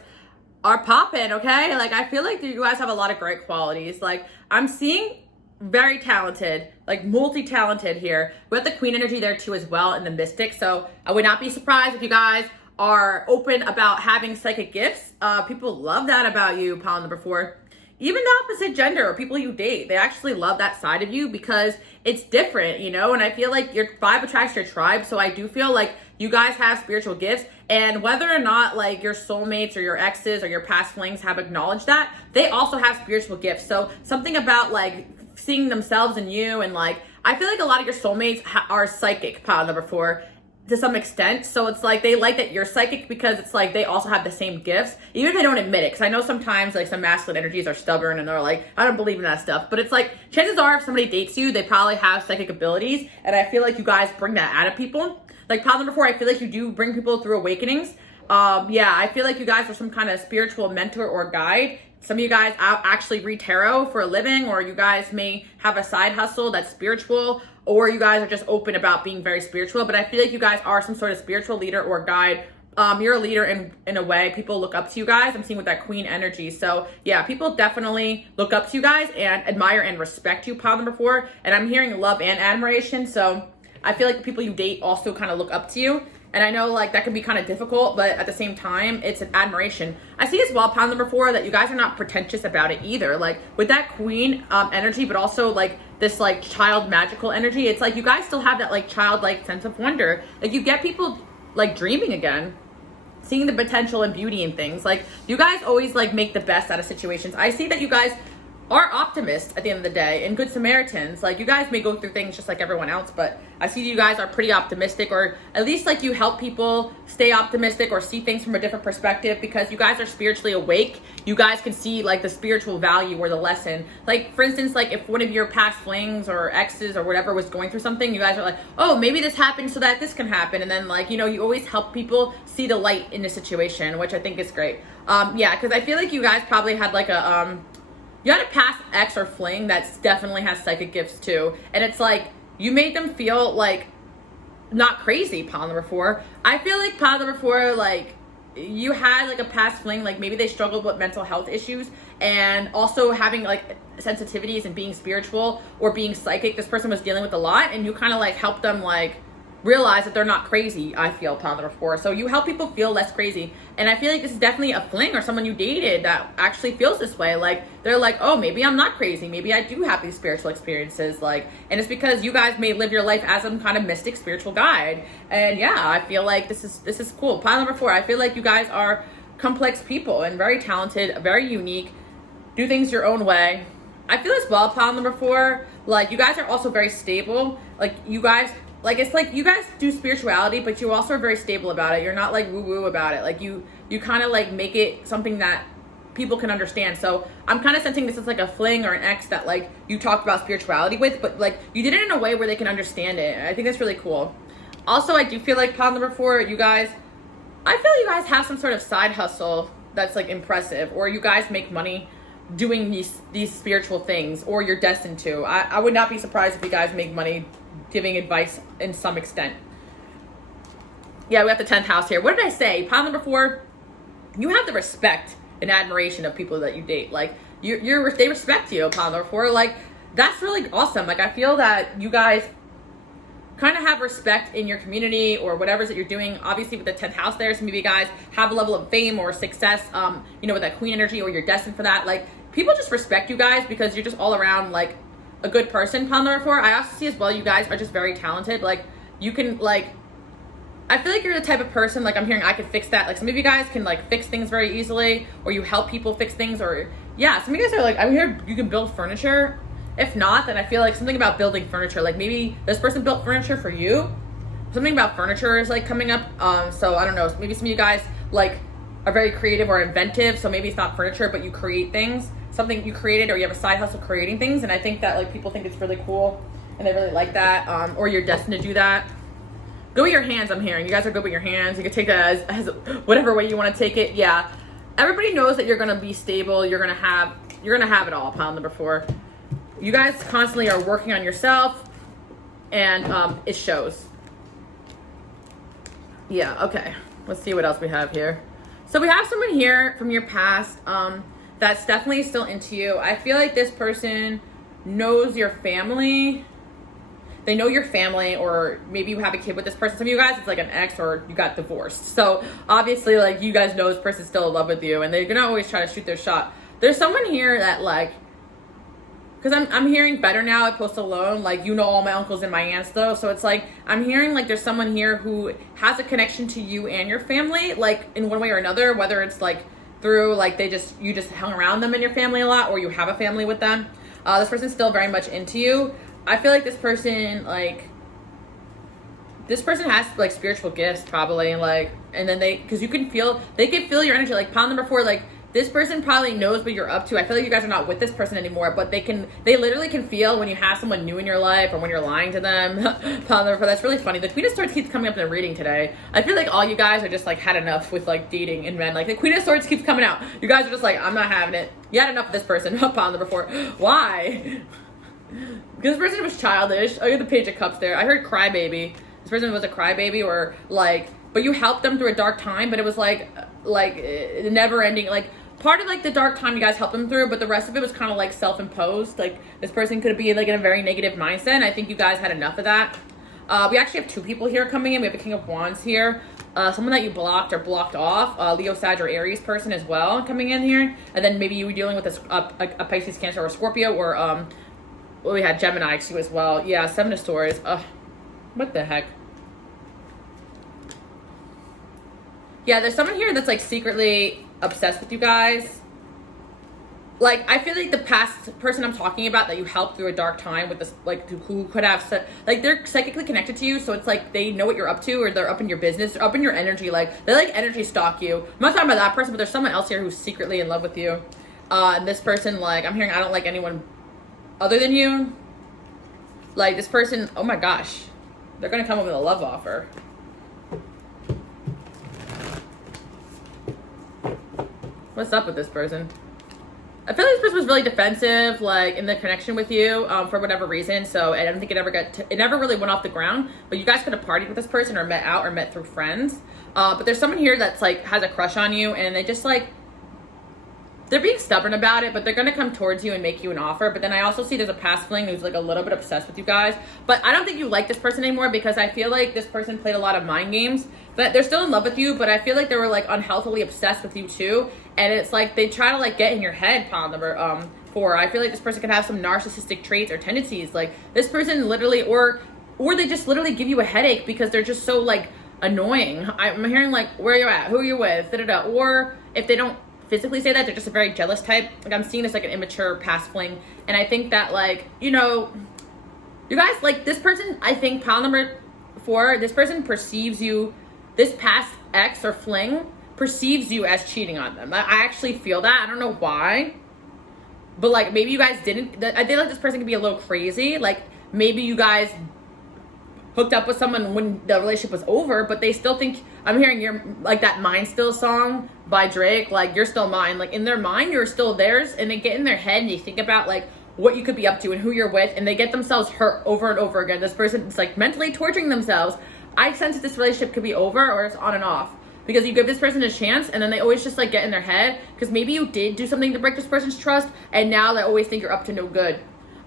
are popping, okay? Like, I feel like you guys have a lot of great qualities. Like, I'm seeing very talented, like multi-talented here. We have the Queen energy there too as well, in the Mystic. So I would not be surprised if you guys are open about having psychic gifts. People love that about you, pile number 4. Even the opposite gender or people you date, they actually love that side of you because it's different, you know? And I feel like your vibe attracts your tribe. So I do feel like you guys have spiritual gifts, and whether or not like your soulmates or your exes or your past flings have acknowledged that, they also have spiritual gifts. So something about like seeing themselves in you. And like, I feel like a lot of your soulmates are psychic, pile number 4, to some extent. So it's like they like that you're psychic because it's like they also have the same gifts, even if they don't admit it. Because I know sometimes like some masculine energies are stubborn and they're like, I don't believe in that stuff. But it's like, chances are if somebody dates you, they probably have psychic abilities. And I feel like you guys bring that out of people. Like pile number 4, I feel like you do bring people through awakenings. Yeah, I feel like you guys are some kind of spiritual mentor or guide. Some of you guys actually read tarot for a living, or you guys may have a side hustle that's spiritual, or you guys are just open about being very spiritual. But I feel like you guys are some sort of spiritual leader or guide. You're a leader in a way. People look up to you guys. I'm seeing with that queen energy. So yeah, people definitely look up to you guys and admire and respect you, pile number 4. And I'm hearing love and admiration. So I feel like the people you date also kind of look up to you. And I know like that can be kind of difficult, but at the same time, it's an admiration. I see as well, pile number 4, that you guys are not pretentious about it either. Like with that queen energy, but also like this like child magical energy, it's like you guys still have that like childlike sense of wonder. Like you get people like dreaming again, seeing the potential and beauty in things. Like you guys always like make the best out of situations. I see that you guys are optimists at the end of the day and good Samaritans. Like you guys may go through things just like everyone else, but I see you guys are pretty optimistic, or at least like you help people stay optimistic or see things from a different perspective because you guys are spiritually awake. You guys can see like the spiritual value or the lesson. Like for instance, like if one of your past flings or exes or whatever was going through something, you guys are like, oh, maybe this happened so that this can happen. And then like, you know, you always help people see the light in the situation, which I think is great. Yeah, because I feel like you guys probably had like you had a past ex or fling that definitely has psychic gifts too. And it's like, you made them feel like not crazy, pile number 4. I feel like pile number 4, like you had like a past fling, like maybe they struggled with mental health issues and also having like sensitivities and being spiritual or being psychic. This person was dealing with a lot and you kind of like helped them like realize that they're not crazy, I feel, pile number 4. So you help people feel less crazy. And I feel like this is definitely a fling or someone you dated that actually feels this way. Like, they're like, oh, maybe I'm not crazy. Maybe I do have these spiritual experiences. Like, and it's because you guys may live your life as some kind of mystic spiritual guide. And yeah, I feel like this is cool. Pile number 4, I feel like you guys are complex people and very talented, very unique, do things your own way. I feel as well, pile number 4, like you guys are also very stable. Like you guys, like it's like you guys do spirituality, but you also are very stable about it. You're not like woo-woo about it. Like you kind of like make it something that people can understand. So I'm kind of sensing this is like a fling or an ex that like you talked about spirituality with, but like you did it in a way where they can understand it. I think that's really cool. Also, I do feel like pile number 4, you guys, I feel you guys have some sort of side hustle that's like impressive, or you guys make money doing these spiritual things, or you're destined to. I would not be surprised if you guys make money giving advice in some extent. Yeah, we have the 10th house here. What did I say? Pile number 4, you have the respect and admiration of people that you date. Like they respect you, pile number 4. Like that's really awesome. Like I feel that you guys kind of have respect in your community or whatever that you're doing. Obviously with the 10th house there, some of you guys have a level of fame or success, you know, with that queen energy, or you're destined for that. Like people just respect you guys because you're just all around like a good person, pile number 4. I also see as well, you guys are just very talented. Like you can like, I feel like you're the type of person, like I'm hearing I could fix that. Like some of you guys can like fix things very easily, or you help people fix things, or yeah, some of you guys are like, I'm here, you can build furniture. If not, then I feel like something about building furniture, like maybe this person built furniture for you. Something about furniture is like coming up. So I don't know, maybe some of you guys like are very creative or inventive. So maybe it's not furniture, but you create things, something you created, or you have a side hustle creating things. And I think that like people think it's really cool and they really like that. Or you're destined to do that. Good with your hands, I'm hearing. You guys are good with your hands. You can take that as whatever way you want to take it. Yeah. Everybody knows that you're going to be stable. You're going to have it all, pile number 4. You guys constantly are working on yourself, and it shows. Yeah, okay. Let's see what else we have here. So we have someone here from your past that's definitely still into you. I feel like this person knows your family. They know your family, or maybe you have a kid with this person. Some of you guys, it's like an ex, or you got divorced. So obviously, like, you guys know this person's still in love with you, and they're gonna always try to shoot their shot. There's someone here that like, because I'm hearing better now at Post Alone, like, you know all my uncles and my aunts though, so it's like I'm hearing like there's someone here who has a connection to you and your family, like in one way or another, whether it's like through like you just hung around them and your family a lot, or you have a family with them. This person's still very much into you. I feel like this person, like, this person has like spiritual gifts probably, like, and then because they can feel your energy. Like pile number 4, like this person probably knows what you're up to. I feel like you guys are not with this person anymore, but they literally can feel when you have someone new in your life or when you're lying to them. Pile number 4, that's really funny. The Queen of Swords keeps coming up in the reading today. I feel like all you guys are just like had enough with like dating and men. Like the Queen of Swords keeps coming out. You guys are just like, I'm not having it. You had enough of this person. Pile number 4. Why? Because this person was childish. Oh, you have the Page of Cups there. I heard crybaby. This person was a crybaby, or like, but you helped them through a dark time, but it was like never ending. Like part of like the dark time you guys helped them through, but the rest of it was kind of like self-imposed. Like this person could be like in a very negative mindset, and I think you guys had enough of that. We actually have 2 people here coming in. We have the King of Wands here. Someone that you blocked or blocked off, Leo, Sag, or Aries person as well coming in here. And then maybe you were dealing with a Pisces, Cancer, or Scorpio, or well, we had Gemini too as well. Yeah, 7 of Swords. What the heck? Yeah, there's someone here that's like secretly obsessed with you guys. Like, I feel like the past person I'm talking about that you helped through a dark time with this, like, who could have, like, they're psychically connected to you, so it's like they know what you're up to, or they're up in your business, or up in your energy. Like, they like energy stalk you. I'm not talking about that person, but there's someone else here who's secretly in love with you. And this person, like, I'm hearing I don't like anyone other than you. Like, this person, oh my gosh, they're gonna come up with a love offer. What's up with this person? I feel like this person was really defensive, like in the connection with you, for whatever reason. So I don't think it never really went off the ground. But you guys could have partied with this person, or met out, or met through friends. But there's someone here that's like has a crush on you, and they just like, they're being stubborn about it, but they're gonna come towards you and make you an offer. But then I also see there's a past fling who's like a little bit obsessed with you guys. But I don't think you like this person anymore, because I feel like this person played a lot of mind games. But they're still in love with you, but I feel like they were like unhealthily obsessed with you too. And it's like they try to like get in your head, pile number 4. I feel like this person could have some narcissistic traits or tendencies. Like this person literally, or they just literally give you a headache because they're just so like annoying. I'm hearing like, where are you at? Who are you with? Da-da-da. Or if they don't physically say that, they're just a very jealous type. Like I'm seeing this like an immature past fling. And I think that like, you know, you guys, like this person, I think pile number 4, this person perceives you, this past ex or fling perceives you as cheating on them. I actually feel that. I don't know why. But like maybe you guys didn't. I feel like this person could be a little crazy. Like maybe you guys hooked up with someone when the relationship was over, but they still think, I'm hearing you're like that Mine Still song by Drake, like you're still mine. Like in their mind, you're still theirs, and they get in their head and they think about like what you could be up to and who you're with, and they get themselves hurt over and over again. This person is like mentally torturing themselves. I sense that this relationship could be over, or it's on and off, because you give this person a chance and then they always just like get in their head, because maybe you did do something to break this person's trust, and now they always think you're up to no good.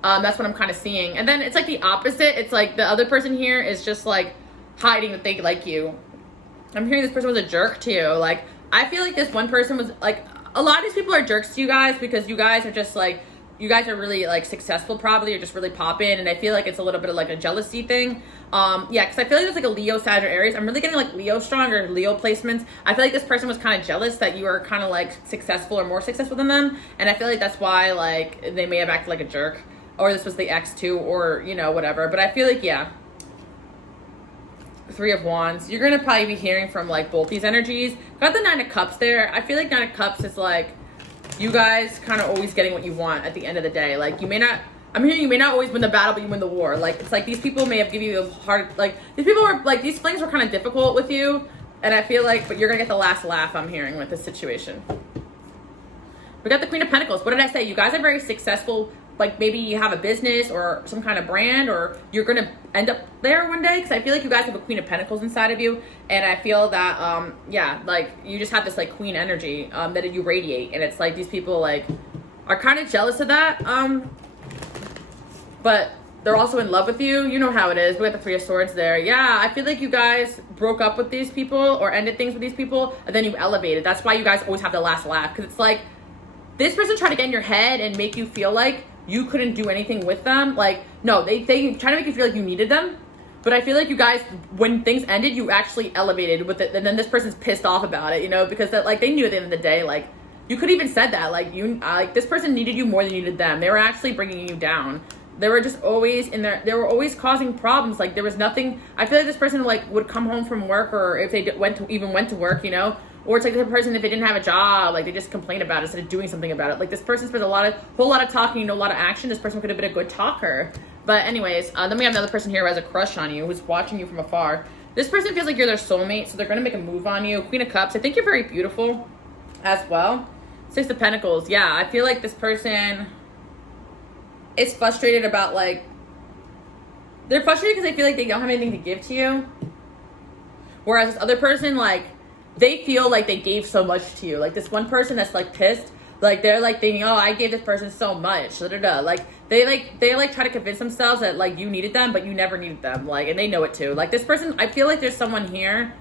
That's what I'm kind of seeing. And then it's like the opposite. It's like the other person here is just like hiding that they like you. I'm hearing this person was a jerk to you. Like I feel like this one person was like, a lot of these people are jerks to you guys because you guys are just like, you guys are really like successful probably, or just really popping, and I feel like it's a little bit of like a jealousy thing. Yeah, because I feel like there's like a Leo, Sag, or Aries. I'm really getting like Leo strong or Leo placements. I feel like this person was kind of jealous that you were kind of like successful or more successful than them, and I feel like that's why like they may have acted like a jerk, or this was the ex too, or you know, whatever. But I feel like, yeah, 3 of Wands, you're gonna probably be hearing from like both these energies. Got the 9 of Cups there. I feel like 9 of Cups is like you guys kind of always getting what you want at the end of the day. Like you may not, I'm hearing you may not always win the battle, but you win the war. Like it's like these people may have given you a hard, like these people were like, these flings were kind of difficult with you, and I feel like, but you're gonna get the last laugh, I'm hearing, with this situation. We got the Queen of Pentacles. What did I say? You guys are very successful. Like maybe you have a business or some kind of brand, or you're gonna end up there one day, because I feel like you guys have a Queen of Pentacles inside of you, and I feel that yeah, like you just have this like queen energy that you radiate, and it's like these people like are kind of jealous of that, but they're also in love with you. You know how it is. We got the 3 of Swords there. Yeah, I feel like you guys broke up with these people or ended things with these people, and then you elevated. That's why you guys always have the last laugh, because it's like this person tried to get in your head and make you feel like you couldn't do anything with them. Like, no, they try to make you feel like you needed them. But I feel like you guys, when things ended, you actually elevated with it. And then this person's pissed off about it, you know, because that, like, they knew at the end of the day, like, You could even said that, like, like this person needed you more than you needed them. They were actually bringing you down. They were just always in there. They were always causing problems. Like, there was nothing. I feel like this person, like, would come home from work, or if they went to work, you know, or it's like the person, if they didn't have a job, like, they just complain about it instead of doing something about it. Like, this person spent whole lot of talking, no lot of action. This person could have been a good talker. But anyways, then we have another person here who has a crush on you, who's watching you from afar. This person feels like you're their soulmate, so they're going to make a move on you. Queen of Cups. I think you're very beautiful as well. Six of Pentacles. Yeah, I feel like this person is frustrated about, like, they're frustrated because they feel like they don't have anything to give to you. Whereas this other person, like, they feel like they gave so much to you. Like, this one person that's, like, pissed, like, they're, like, thinking, oh, I gave this person so much. Like, they try to convince themselves that, like, you needed them, but you never needed them. Like, and they know it too. Like, this person, I feel like there's someone here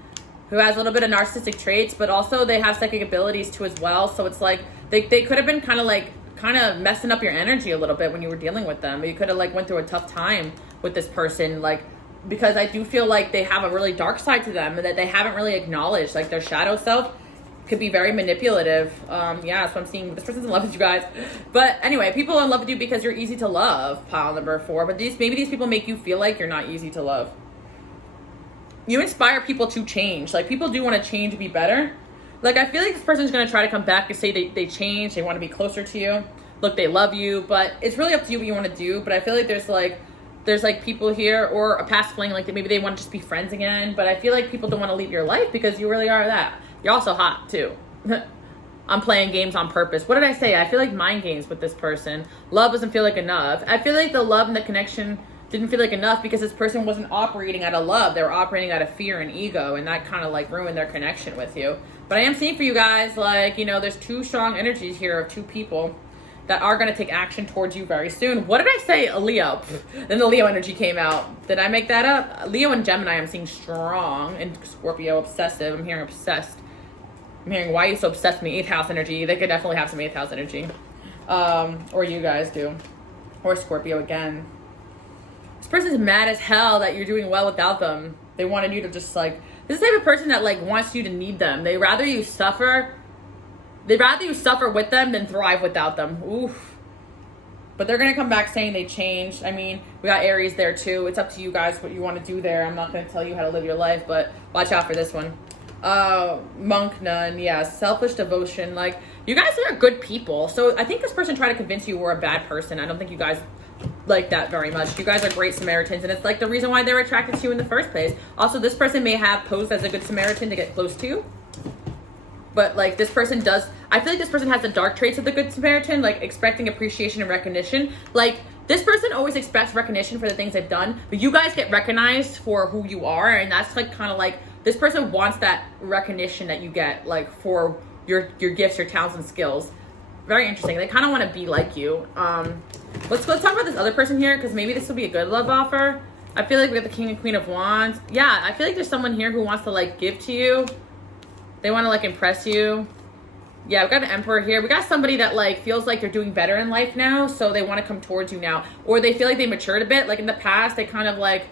who has a little bit of narcissistic traits, but also they have psychic abilities too as well. So it's like, they could have been kind of messing up your energy a little bit when you were dealing with them. You could have, like, went through a tough time with this person, like, because I do feel like they have a really dark side to them and that they haven't really acknowledged. Like, their shadow self could be very manipulative. Yeah, that's what I'm seeing. This person's in love with you guys. But anyway, people are in love with you because you're easy to love, pile number 4. But maybe these people make you feel like you're not easy to love. You inspire people to change. Like, people do want to change to be better. Like, I feel like this person's going to try to come back and say they change. They want to be closer to you. Look, they love you. But it's really up to you what you want to do. But I feel like there's people here, or a past fling, like, maybe they want to just be friends again. But I feel like people don't want to leave your life because you really are that. You're also hot, too. I'm playing games on purpose. What did I say? I feel like mind games with this person. Love doesn't feel like enough. I feel like the love and the connection didn't feel like enough because this person wasn't operating out of love. They were operating out of fear and ego, and that kind of, like, ruined their connection with you. But I am seeing for you guys, like, you know, there's two strong energies here of two people that are going to take action towards you very soon. What did I say? A Leo. Then the Leo energy came out. Did I make that up? Leo and Gemini I'm seeing strong, and Scorpio obsessive. I'm hearing obsessed. I'm hearing, why are you so obsessed with me? 8th house energy. They could definitely have some 8th house energy. Or you guys do. Or Scorpio again. This person's mad as hell that you're doing well without them. They wanted you to just, like, this is the type of person that, like, wants you to need them. They'd rather you suffer with them than thrive without them. Oof. But they're going to come back saying they changed. I mean, we got Aries there too. It's up to you guys what you want to do there. I'm not going to tell you how to live your life, but watch out for this one. Monk, nun, yeah, selfish devotion. Like, you guys are good people. So I think this person tried to convince you we're a bad person. I don't think you guys like that very much. You guys are great Samaritans, and it's like the reason why they were attracted to you in the first place. Also, this person may have posed as a good Samaritan to get close to you, but, like, this person does, I feel like this person has the dark traits of the good Samaritan, like expecting appreciation and recognition. Like, this person always expects recognition for the things they've done, but you guys get recognized for who you are, and that's, like, kind of like, this person wants that recognition that you get, like, for your gifts, your talents, and skills. Very interesting. They kind of want to be like you. Let's talk about this other person here, because maybe this will be a good love offer. I feel like we got the King and Queen of Wands. Yeah, I feel like there's someone here who wants to, like, give to you. They want to, like, impress you. Yeah, we got an Emperor here. We got somebody that, like, feels like they're doing better in life now, so they want to come towards you now. Or they feel like they matured a bit. Like, in the past, they kind of, like,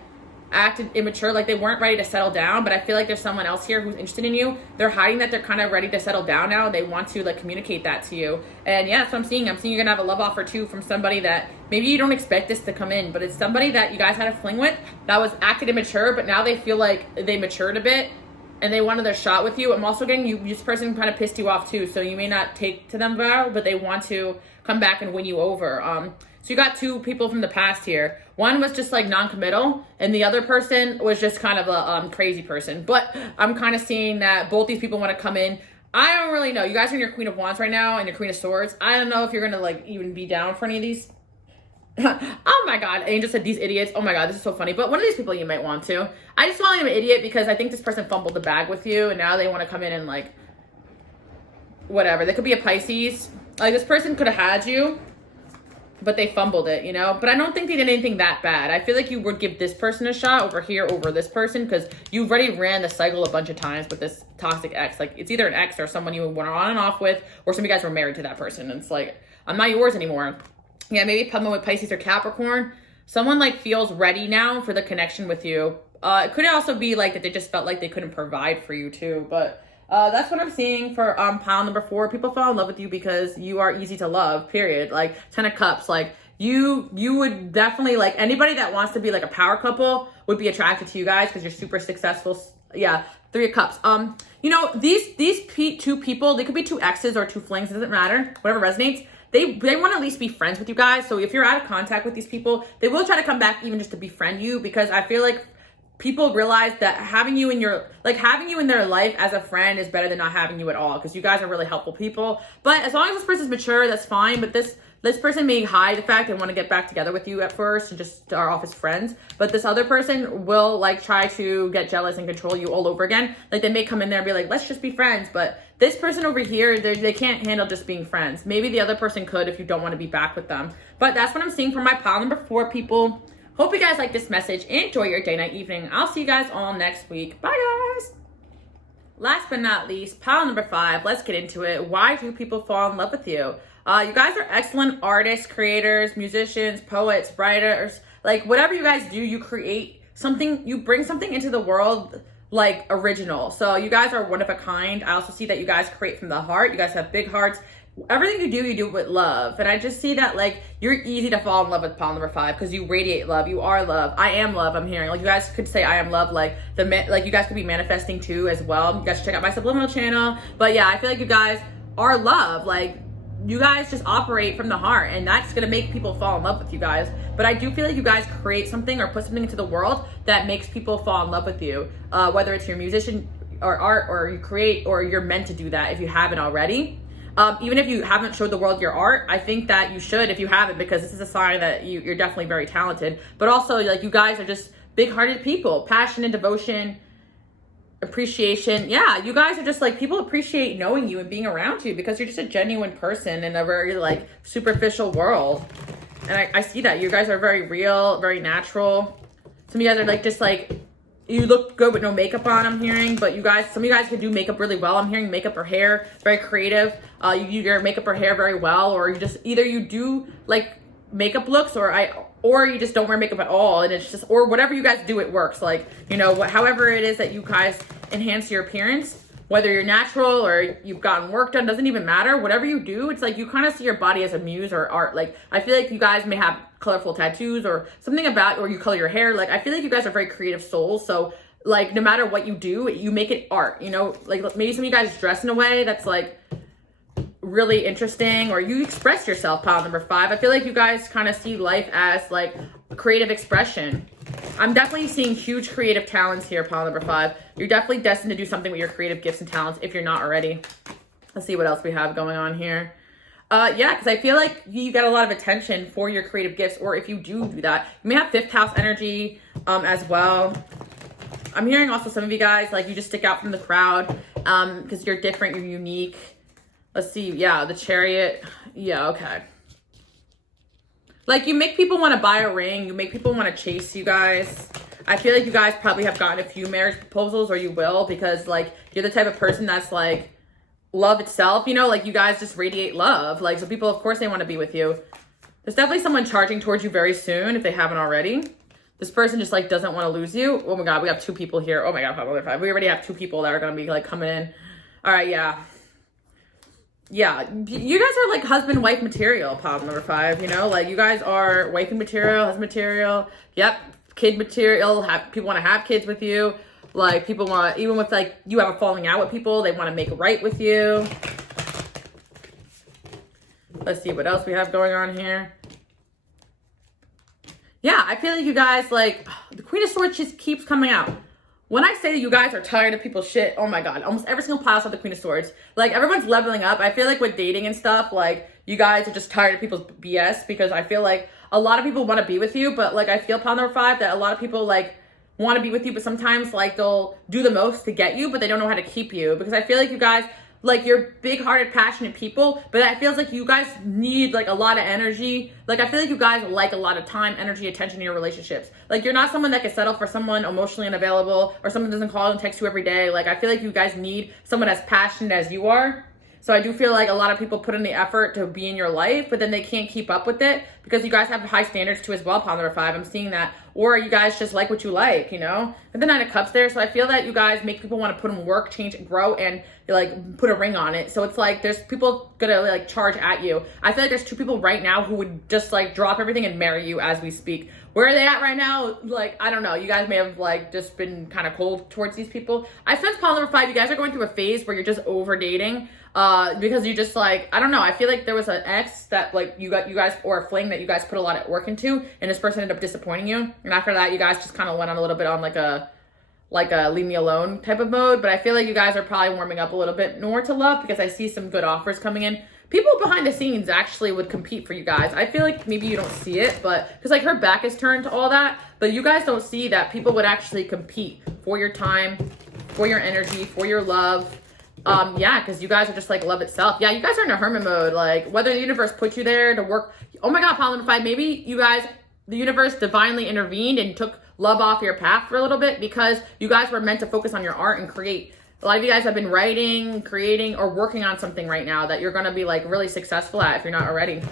acted immature, like they weren't ready to settle down. But I feel like there's someone else here who's interested in you. They're hiding that they're kind of ready to settle down now. They want to, like, communicate that to you. And yeah, that's what I'm seeing. I'm seeing you're gonna have a love offer too from somebody that maybe you don't expect this to come in, but it's somebody that you guys had a fling with that was acted immature, but now they feel like they matured a bit and they wanted their shot with you. I'm also getting you, this person kind of pissed you off too, so you may not take to them well, but they want to come back and win you over. So you got two people from the past here. One was just, like, non-committal, and the other person was just kind of a crazy person. But I'm kind of seeing that both these people want to come in. I don't really know. You guys are in your Queen of Wands right now and your Queen of Swords. I don't know if you're going to, like, even be down for any of these. Oh my God. Angel said these idiots. Oh my God, this is so funny. But one of these people you might want to. I just call him an idiot because I think this person fumbled the bag with you, and now they want to come in and, like, whatever. They could be a Pisces. Like, this person could have had you, but they fumbled it, you know? But I don't think they did anything that bad. I feel like you would give this person a shot over here over this person because you've already ran the cycle a bunch of times with this toxic ex. Like, it's either an ex or someone you went on and off with, or some of you guys were married to that person. And it's like, I'm not yours anymore. Yeah, maybe someone with Pisces or Capricorn. Someone, like, feels ready now for the connection with you. It could also be, like, that they just felt like they couldn't provide for you too. But That's what I'm seeing for pile number 4. People fall in love with you because you are easy to love, period. Like 10 of Cups, like you would definitely, like, anybody that wants to be like a power couple would be attracted to you guys because you're super successful. Yeah, 3 of Cups. You know, these two people, they could be 2 exes or 2 flings, it doesn't matter, whatever resonates. They want to at least be friends with you guys. So if you're out of contact with these people, they will try to come back even just to befriend you, because I feel like people realize that having you in their life as a friend is better than not having you at all, because you guys are really helpful people. But as long as this person's mature, that's fine. But this person may hide the fact they want to get back together with you at first and just start off as friends. But this other person will like try to get jealous and control you all over again. Like they may come in there and be like, let's just be friends. But this person over here, they can't handle just being friends. Maybe the other person could if you don't want to be back with them. But that's what I'm seeing for my pile number 4 people. Hope you guys like this message. Enjoy your day, night, evening. I'll see you guys all next week. Bye, guys. Last but not least, pile number 5. Let's get into it. Why do people fall in love with you? You guys are excellent artists, creators, musicians, poets, writers. Like, whatever you guys do, you create something, you bring something into the world, like, original. So you guys are one of a kind. I also see that you guys create from the heart. You guys have big hearts. Everything you do with love. And I just see that, like, you're easy to fall in love with pile number 5 because you radiate love. You are love. I am love, I'm hearing. Like, you guys could say I am love. Like, you guys could be manifesting too as well. You guys should check out my subliminal channel. But yeah, I feel like you guys are love. Like, you guys just operate from the heart, and that's gonna make people fall in love with you guys. But I do feel like you guys create something or put something into the world that makes people fall in love with you. Whether it's your musician or art, or you create, or you're meant to do that if you haven't already. Even if you haven't showed the world your art, I think that you should if you haven't, because this is a sign that you're definitely very talented. But also, like, you guys are just big-hearted people, passion and devotion, appreciation. Yeah, you guys are just like, people appreciate knowing you and being around you because you're just a genuine person in a very like superficial world. And I see that you guys are very real, very natural. Some of you guys are like, just like, you look good with no makeup on, I'm hearing. But some of you guys could do makeup really well. I'm hearing makeup or hair, very creative. You do your makeup or hair very well, or you just, either you do like makeup looks, or you just don't wear makeup at all, and it's just, or whatever you guys do, it works. Like, you know, however it is that you guys enhance your appearance, whether you're natural or you've gotten work done, doesn't even matter. Whatever you do, it's like you kind of see your body as a muse or art. Like, I feel like you guys may have colorful tattoos or something about, or you color your hair. Like, I feel like you guys are very creative souls. So like, no matter what you do, you make it art, you know. Like, maybe some of you guys dress in a way that's like really interesting, or you express yourself, pile number 5. I feel like you guys kind of see life as like a creative expression. I'm definitely seeing huge creative talents here, pile number 5. You're definitely destined to do something with your creative gifts and talents if you're not already. Let's see what else we have going on here. Yeah, because I feel like you get a lot of attention for your creative gifts, or if you do that, you may have 5th house energy as well. I'm hearing also some of you guys, like, you just stick out from the crowd because you're different, you're unique. Let's see. Yeah, the Chariot. Yeah, okay. Like, you make people want to buy a ring. You make people want to chase you guys. I feel like you guys probably have gotten a few marriage proposals, or you will, because, like, you're the type of person that's, like, love itself. You know, like, you guys just radiate love. Like, so people, of course, they want to be with you. There's definitely someone charging towards you very soon if they haven't already. This person just, like, doesn't want to lose you. Oh, my God. We have 2 people here. Oh, my God. We already have 2 people that are going to be, like, coming in. All right, yeah. Yeah, you guys are like husband-wife material, pile number 5, you know? Like, you guys are wifey material, husband material, yep, kid material. People want to have kids with you. Like, people want, even with, like, you have a falling out with people, they want to make it right with you. Let's see what else we have going on here. Yeah, I feel like you guys, like, the Queen of Swords just keeps coming out. When I say that you guys are tired of people's shit, oh my God, almost every single pile saw the Queen of Swords. Like, everyone's leveling up. I feel like with dating and stuff, like, you guys are just tired of people's BS, because I feel like a lot of people want to be with you, but, like, I feel, pile number 5, that a lot of people, like, want to be with you, but sometimes, like, they'll do the most to get you, but they don't know how to keep you. Because I feel like you guys, like, you're big-hearted, passionate people, but it feels like you guys need, like, a lot of energy. Like, I feel like you guys like a lot of time, energy, attention in your relationships. Like, you're not someone that can settle for someone emotionally unavailable, or someone doesn't call and text you every day. Like, I feel like you guys need someone as passionate as you are. So I do feel like a lot of people put in the effort to be in your life, but then they can't keep up with it because you guys have high standards too as well, pile number 5. I'm seeing that. Or you guys just like what you like, you know? But the 9 of Cups there. So I feel that you guys make people want to put in work, change, grow, and like put a ring on it. So it's like there's people gonna like charge at you. I feel like there's 2 people right now who would just like drop everything and marry you as we speak. Where are they at right now? Like, I don't know. You guys may have like just been kind of cold towards these people. I sense pile number 5, you guys are going through a phase where you're just over dating. Because you just like, I don't know, I feel like there was an ex that like you guys, or a fling that you guys put a lot of work into, and this person ended up disappointing you. And after that, you guys just kind of went on a little bit on like a leave me alone type of mode. But I feel like you guys are probably warming up a little bit more to love because I see some good offers coming in. People behind the scenes actually would compete for you guys. I feel like maybe you don't see it, but because like her back is turned to all that, but you guys don't see that people would actually compete for your time, for your energy, for your love. Yeah, because you guys are just like love itself. Yeah, you guys are in a hermit mode. Like whether the universe put you there to work. Oh my God, pile number 5. Maybe you guys, the universe divinely intervened and took love off your path for a little bit because you guys were meant to focus on your art and create. A lot of you guys have been writing, creating, or working on something right now that you're going to be like really successful at if you're not already.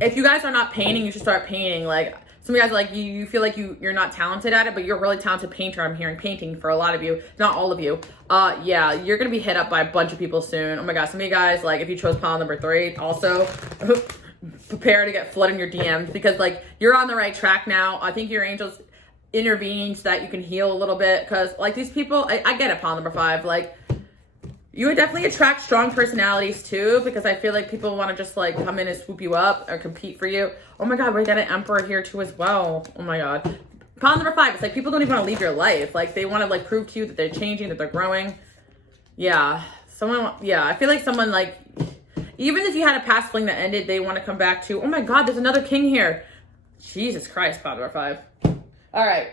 If you guys are not painting, you should start painting. Like some of you guys are like, you feel like you're not talented at it, but you're a really talented painter. I'm hearing painting for a lot of you, not all of you. Yeah, you're going to be hit up by a bunch of people soon. Oh my God, some of you guys, like if you chose pile number 3, also prepare to get flooded in your DMs because like you're on the right track now. I think your angels intervene so that you can heal a little bit because like these people, I get it, pile number 5. Like you would definitely attract strong personalities too because I feel like people want to just like come in and swoop you up or compete for you. Oh my God, we got an Emperor here too as well. Oh my God. Pile number 5, it's like people don't even want to leave your life. Like they want to like prove to you that they're changing, that they're growing. Yeah. I feel like someone like, even if you had a past fling that ended, they want to come back to, oh my God, there's another king here. Jesus Christ, pile number 5. All right.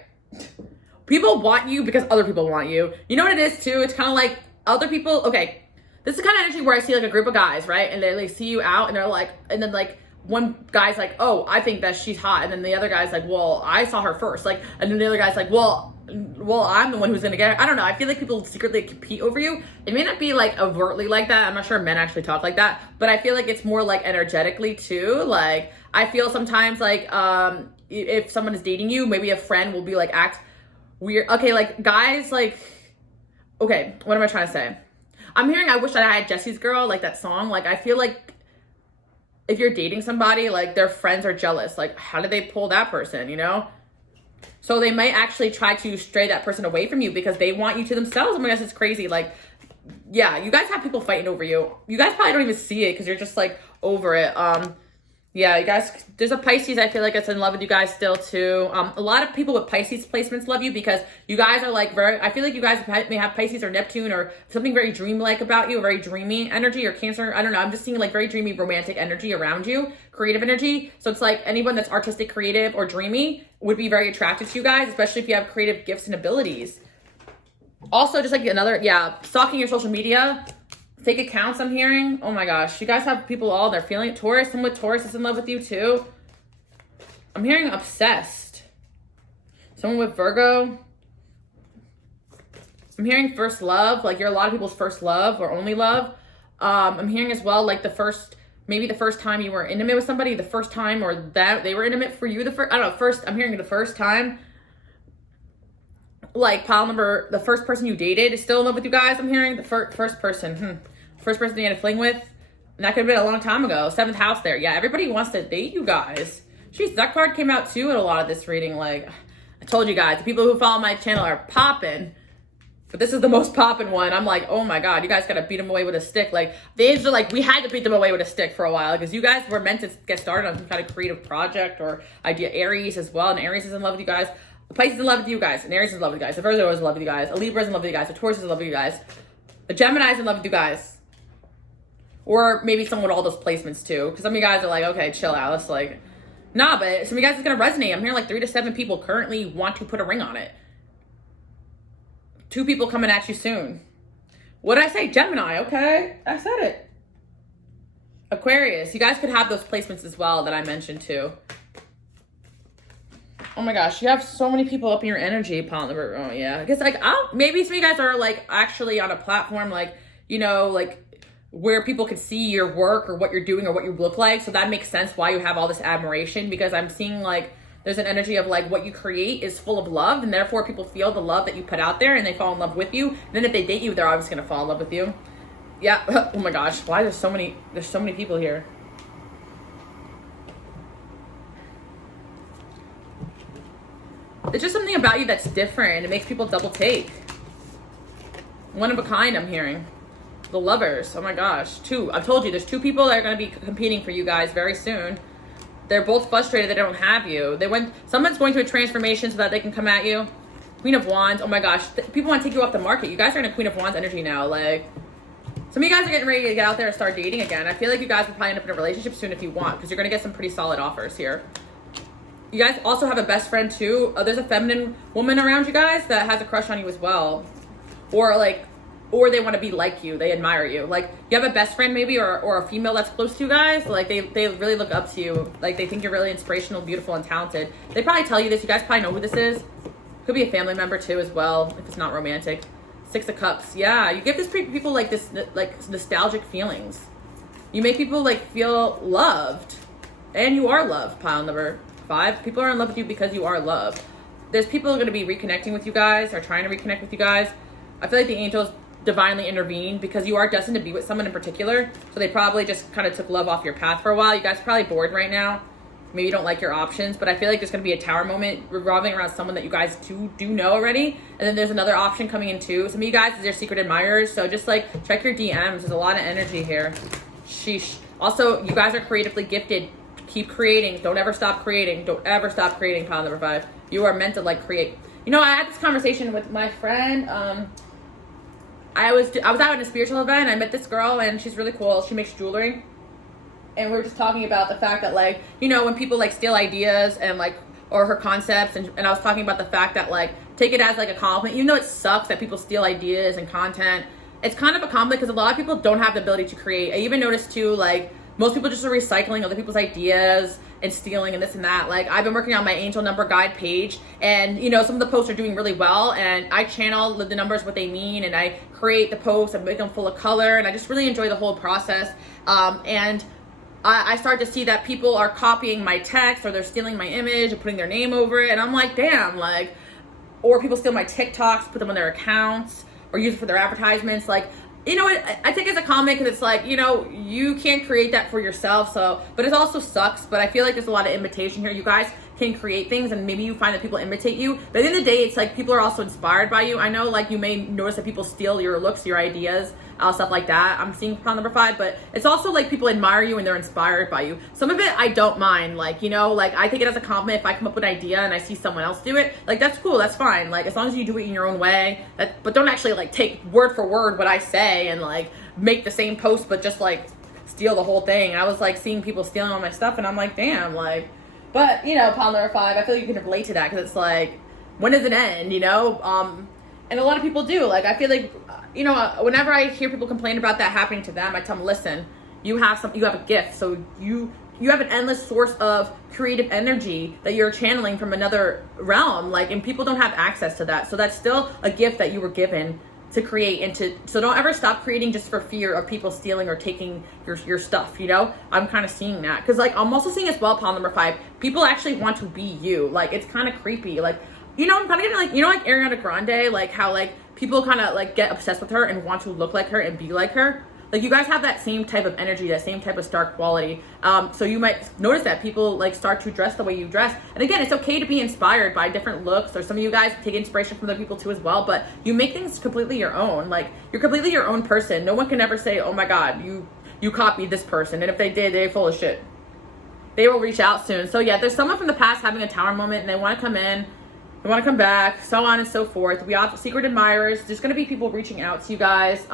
People want you because other people want you. You know what it is too? It's kind of like other people. Okay. This is kind of energy where I see like a group of guys, right? And they see you out and they're like, and then like one guy's like, oh, I think that she's hot. And then the other guy's like, well, I saw her first. Like, and then the other guy's like, well, I'm the one who's going to get her. I don't know. I feel like people secretly compete over you. It may not be like overtly like that. I'm not sure men actually talk like that, but I feel like it's more like energetically too. Like I feel sometimes like, if someone is dating you, maybe a friend will be like, act weird. Okay. Like guys, like, okay. What am I trying to say? I'm hearing, I wish that I had Jesse's Girl, like that song. Like, I feel like if you're dating somebody, like their friends are jealous. Like, how did they pull that person, you know? So they might actually try to stray that person away from you because they want you to themselves. Oh my gosh, it's crazy. Like, yeah, you guys have people fighting over you. You guys probably don't even see it because you're just like over it. Yeah, you guys, there's a Pisces, I feel like it's in love with you guys still too. A lot of people with Pisces placements love you because you guys are like I feel like you guys may have Pisces or Neptune or something very dream-like about you, very dreamy energy or Cancer. I don't know. I'm just seeing like very dreamy romantic energy around you, creative energy. So it's like anyone that's artistic, creative, or dreamy would be very attracted to you guys, especially if you have creative gifts and abilities. Also, just like stalking your social media. Fake accounts I'm hearing. Oh my gosh. You guys have people they're feeling it. Taurus, someone with Taurus is in love with you too. I'm hearing obsessed. Someone with Virgo. I'm hearing first love. Like you're a lot of people's first love or only love. I'm hearing as well like maybe the first time you were intimate with somebody, the first time or that they were intimate for you. I don't know. I'm hearing the first time. Like the first person you dated is still in love with you guys. I'm hearing the first person. First person you had a fling with. And that could have been a long time ago. 7th house there. Yeah, everybody wants to date you guys. Jeez, that card came out too in a lot of this reading. Like, I told you guys, the people who follow my channel are popping. But this is the most popping one. I'm like, oh my God, you guys got to beat them away with a stick. Like, the angels are like, we had to beat them away with a stick for a while. Because you guys were meant to get started on some kind of creative project or idea. Aries as well. And Aries is in love with you guys. Pisces is in love with you guys. And Aries is in love with you guys. The Virgo is in love with you guys. A Libra is in love with you guys. A Taurus is in love with you guys. The Gemini is in love with you guys. Or maybe someone with all those placements too. Because some of you guys are like, okay, chill out. It's like, nah, but some of you guys is going to resonate. I'm hearing like 3 to 7 people currently want to put a ring on it. 2 people coming at you soon. What did I say? Gemini, okay. I said it. Aquarius. You guys could have those placements as well that I mentioned too. Oh my gosh, you have so many people up in your energy, pile number. Oh yeah, because like maybe some of you guys are like actually on a platform like, you know, like where people could see your work or what you're doing or what you look like. So that makes sense why you have all this admiration, because I'm seeing like there's an energy of like what you create is full of love, and therefore people feel the love that you put out there and they fall in love with you. And then if they date you, they're obviously gonna fall in love with you. Yeah. Oh my gosh, why there's so many people here. It's just something about you that's different. It makes people double take. One of a kind, I'm hearing. The lovers. Oh my gosh. Two. I've told you, there's 2 people that are going to be competing for you guys very soon. They're both frustrated they don't have you. Someone's going through a transformation so that they can come at you. Queen of Wands. Oh my gosh. People want to take you off the market. You guys are in a Queen of Wands energy now. Like, some of you guys are getting ready to get out there and start dating again. I feel like you guys will probably end up in a relationship soon if you want, because you're going to get some pretty solid offers here. You guys also have a best friend too. There's a feminine woman around you guys that has a crush on you as well. Or they want to be like you. They admire you. Like, you have a best friend maybe, or a female that's close to you guys. Like, they really look up to you. Like, they think you're really inspirational, beautiful, and talented. They probably tell you this. You guys probably know who this is. Could be a family member too as well, if it's not romantic. 6 of Cups. Yeah, you give this people like this, like nostalgic feelings. You make people like feel loved. And you are loved, pile number 5. People are in love with you because you are loved. There's people going to be reconnecting with you guys, or trying to reconnect with you guys. I feel like the angels divinely intervened because you are destined to be with someone in particular. So they probably just kind of took love off your path for a while. You guys are probably bored right now. Maybe you don't like your options, but I feel like there's going to be a tower moment revolving around someone that you guys do know already. And then there's another option coming in too. Some of you guys is your secret admirers. So just like check your DMs. There's a lot of energy here. Sheesh. Also, you guys are creatively gifted. Keep creating. Don't ever stop creating. Don't ever stop creating, pile number 5. You are meant to like create. You know, I had this conversation with my friend. I was out at a spiritual event. I met this girl and she's really cool. She makes jewelry. And we were just talking about the fact that, like, you know, when people like steal ideas and like, or her concepts, and I was talking about the fact that, like, take it as like a compliment. Even though it sucks that people steal ideas and content, it's kind of a compliment because a lot of people don't have the ability to create. I even noticed too, like, most people just are recycling other people's ideas and stealing and this and that. Like, I've been working on my angel number guide page, and you know, some of the posts are doing really well, and I channel the numbers, what they mean, and I create the posts and make them full of color, and I just really enjoy the whole process. And I start to see that people are copying my text, or they're stealing my image and putting their name over it, and I'm like, damn, like, or people steal my TikToks, put them on their accounts, or use it for their advertisements. Like, you know what, I take it as a comment because it's like, you know, you can't create that for yourself. So, but it also sucks. But I feel like there's a lot of imitation here. You guys can create things, and maybe you find that people imitate you. But at the end of the day, it's like people are also inspired by you. I know, like, you may notice that people steal your looks, your ideas, stuff like that. I'm seeing pile number 5, but it's also like people admire you and they're inspired by you. Some of it I don't mind. Like, you know, like, I take it as a compliment if I come up with an idea and I see someone else do it. Like, that's cool, that's fine. Like, as long as you do it in your own way. But don't actually like take word for word what I say and like make the same post but just like steal the whole thing. I was like seeing people stealing all my stuff, and I'm like, damn, like. But, you know, pile number 5, I feel like you can relate to that because it's like, when does it end, you know? And a lot of people do. Like, I feel like, you know, whenever I hear people complain about that happening to them, I tell them, listen, you have a gift. So you have an endless source of creative energy that you're channeling from another realm. Like, and people don't have access to that. So that's still a gift that you were given to create, so don't ever stop creating just for fear of people stealing or taking your stuff, you know? I'm kind of seeing that. Because, like, I'm also seeing as well, pile number 5, people actually want to be you. Like, it's kind of creepy. Like, you know, I'm kind of getting, like, you know, like Ariana Grande, like, how, like, people kind of, like, get obsessed with her and want to look like her and be like her. Like, you guys have that same type of energy, that same type of star quality. So you might notice that people, like, start to dress the way you dress. And again, it's okay to be inspired by different looks, or some of you guys take inspiration from other people too as well, but you make things completely your own. Like, you're completely your own person. No one can ever say, oh my God, you copied this person. And if they did, they're full of shit. They will reach out soon. So yeah, there's someone from the past having a tower moment, and they want to come in, they want to come back, so on and so forth. We have secret admirers. There's going to be people reaching out to you guys.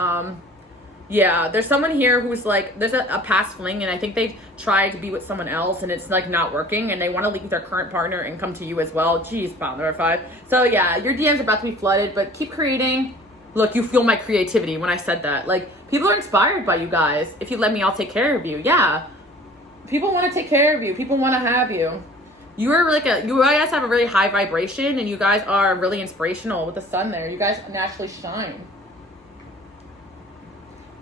Yeah, there's someone here who's like, there's a past fling, and I think they've tried to be with someone else and it's like not working, and they want to leave their current partner and come to you as well. Jeez, pile number 5. So yeah, your DM's about to be flooded, but keep creating. Look, you feel my creativity when I said that. Like, people are inspired by you guys. If you let me, I'll take care of you. Yeah, people want to take care of you. People want to have you. You guys have a really high vibration, and you guys are really inspirational with the sun there. You guys naturally shine.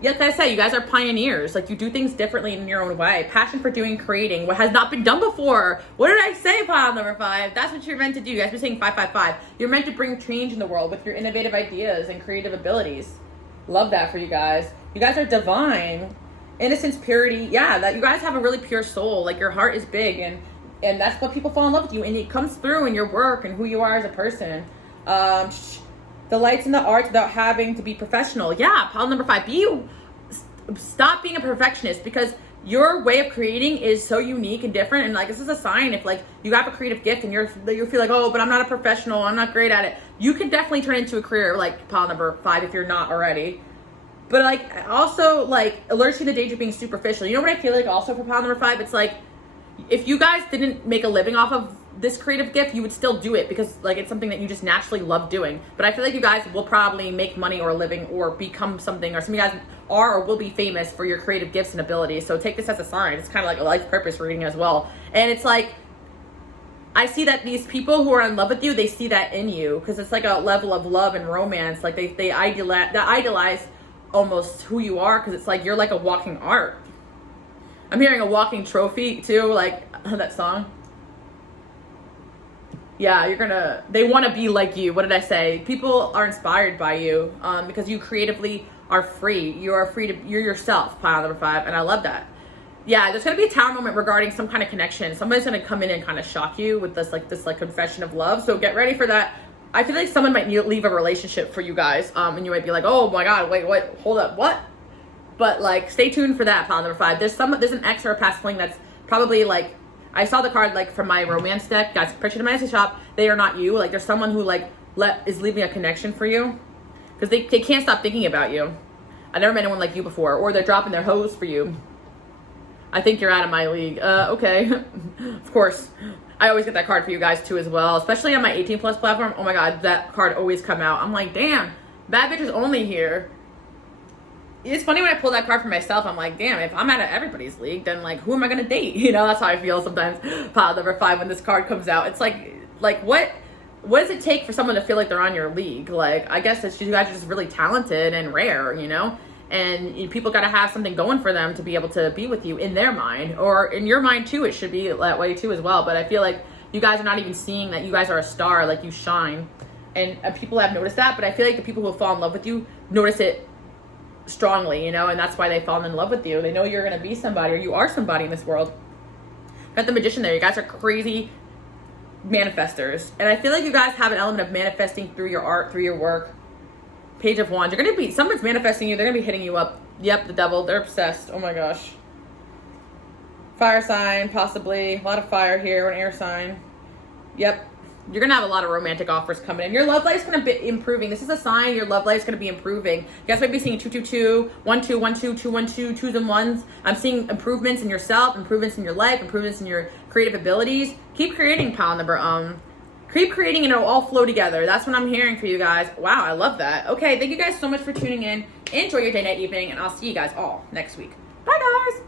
like I said, you guys are pioneers. Like, you do things differently in your own way. Passion for doing, creating what has not been done before. What did I say, pile number 5? That's what you're meant to do. You guys been saying 555. You're meant to bring change in the world with your innovative ideas and creative abilities. Love that for you guys. You guys are divine. Innocence, purity. Yeah, that you guys have a really pure soul. Like, your heart is big, and that's what people fall in love with you. And it comes through in your work and who you are as a person. The lights and the arts without having to be professional. Yeah, pile number 5. Stop being a perfectionist, because your way of creating is so unique and different. And like, this is a sign if like you have a creative gift and you feel like, oh, but I'm not a professional, I'm not great at it. You can definitely turn into a career like pile number 5 if you're not already. But like, also like, alerts you to the danger of being superficial. You know what I feel like also for pile number 5? It's like, if you guys didn't make a living off of this creative gift, you would still do it because like it's something that you just naturally love doing. But I feel like you guys will probably make money or a living or become something, or some of you guys are or will be famous for your creative gifts and abilities. So take this as a sign. It's kind of like a life purpose reading as well. And it's like, I see that these people who are in love with you, they see that in you, because it's like a level of love and romance. Like they idolize almost who you are, because it's like you're like a walking art. I'm hearing a walking trophy too, like that song. Yeah, they want to be like you. What did I say? People are inspired by you because you creatively are free. You are free to, you're yourself, pile number 5, and I love that. Yeah, there's going to be a tower moment regarding some kind of connection. Somebody's going to come in and kind of shock you with this confession of love. So get ready for that. I feel like someone might leave a relationship for you guys, and you might be like, oh my God, wait, hold up, what? But like, stay tuned for that, pile number 5. There's an ex or a past fling that's probably like, I saw the card like from my romance deck, guys. Picture in my Etsy shop. They are not you. Like, there's someone who like is leaving a connection for you, because they can't stop thinking about you. I never met anyone like you before, or they're dropping their hose for you. I think you're out of my league. Okay, of course. I always get that card for you guys too as well, especially on my 18+ platform. Oh my God, that card always come out. I'm like, damn, bad bitches only here. It's funny when I pull that card for myself, I'm like, damn, if I'm out of everybody's league, then like, who am I gonna date? You know, that's how I feel sometimes. Pile number 5 when this card comes out. It's like what does it take for someone to feel like they're on your league? Like, I guess it's you guys are just really talented and rare, you know? And people gotta have something going for them to be able to be with you in their mind, or in your mind too. It should be that way too as well. But I feel like you guys are not even seeing that you guys are a star, like you shine. And people have noticed that, but I feel like the people who fall in love with you notice it strongly, you know, and that's why they fall in love with you. They know you're going to be somebody, or you are somebody in this world. Got the Magician there. You guys are crazy manifestors, and I feel like you guys have an element of manifesting through your art, through your work. Page of Wands. You're going to be, someone's manifesting you. They're going to be hitting you up. Yep, the devil. They're obsessed. Oh my gosh. Fire sign, possibly. A lot of fire here. An air sign. Yep. You're going to have a lot of romantic offers coming in. Your love life's going to be improving. This is a sign your love life's going to be improving. You guys might be seeing 222, 1212, 212, 2s and 1s. I'm seeing improvements in yourself, improvements in your life, improvements in your creative abilities. Keep creating, pile number. Keep creating and it'll all flow together. That's what I'm hearing for you guys. Wow, I love that. Okay, thank you guys so much for tuning in. Enjoy your day, night, evening, and I'll see you guys all next week. Bye, guys.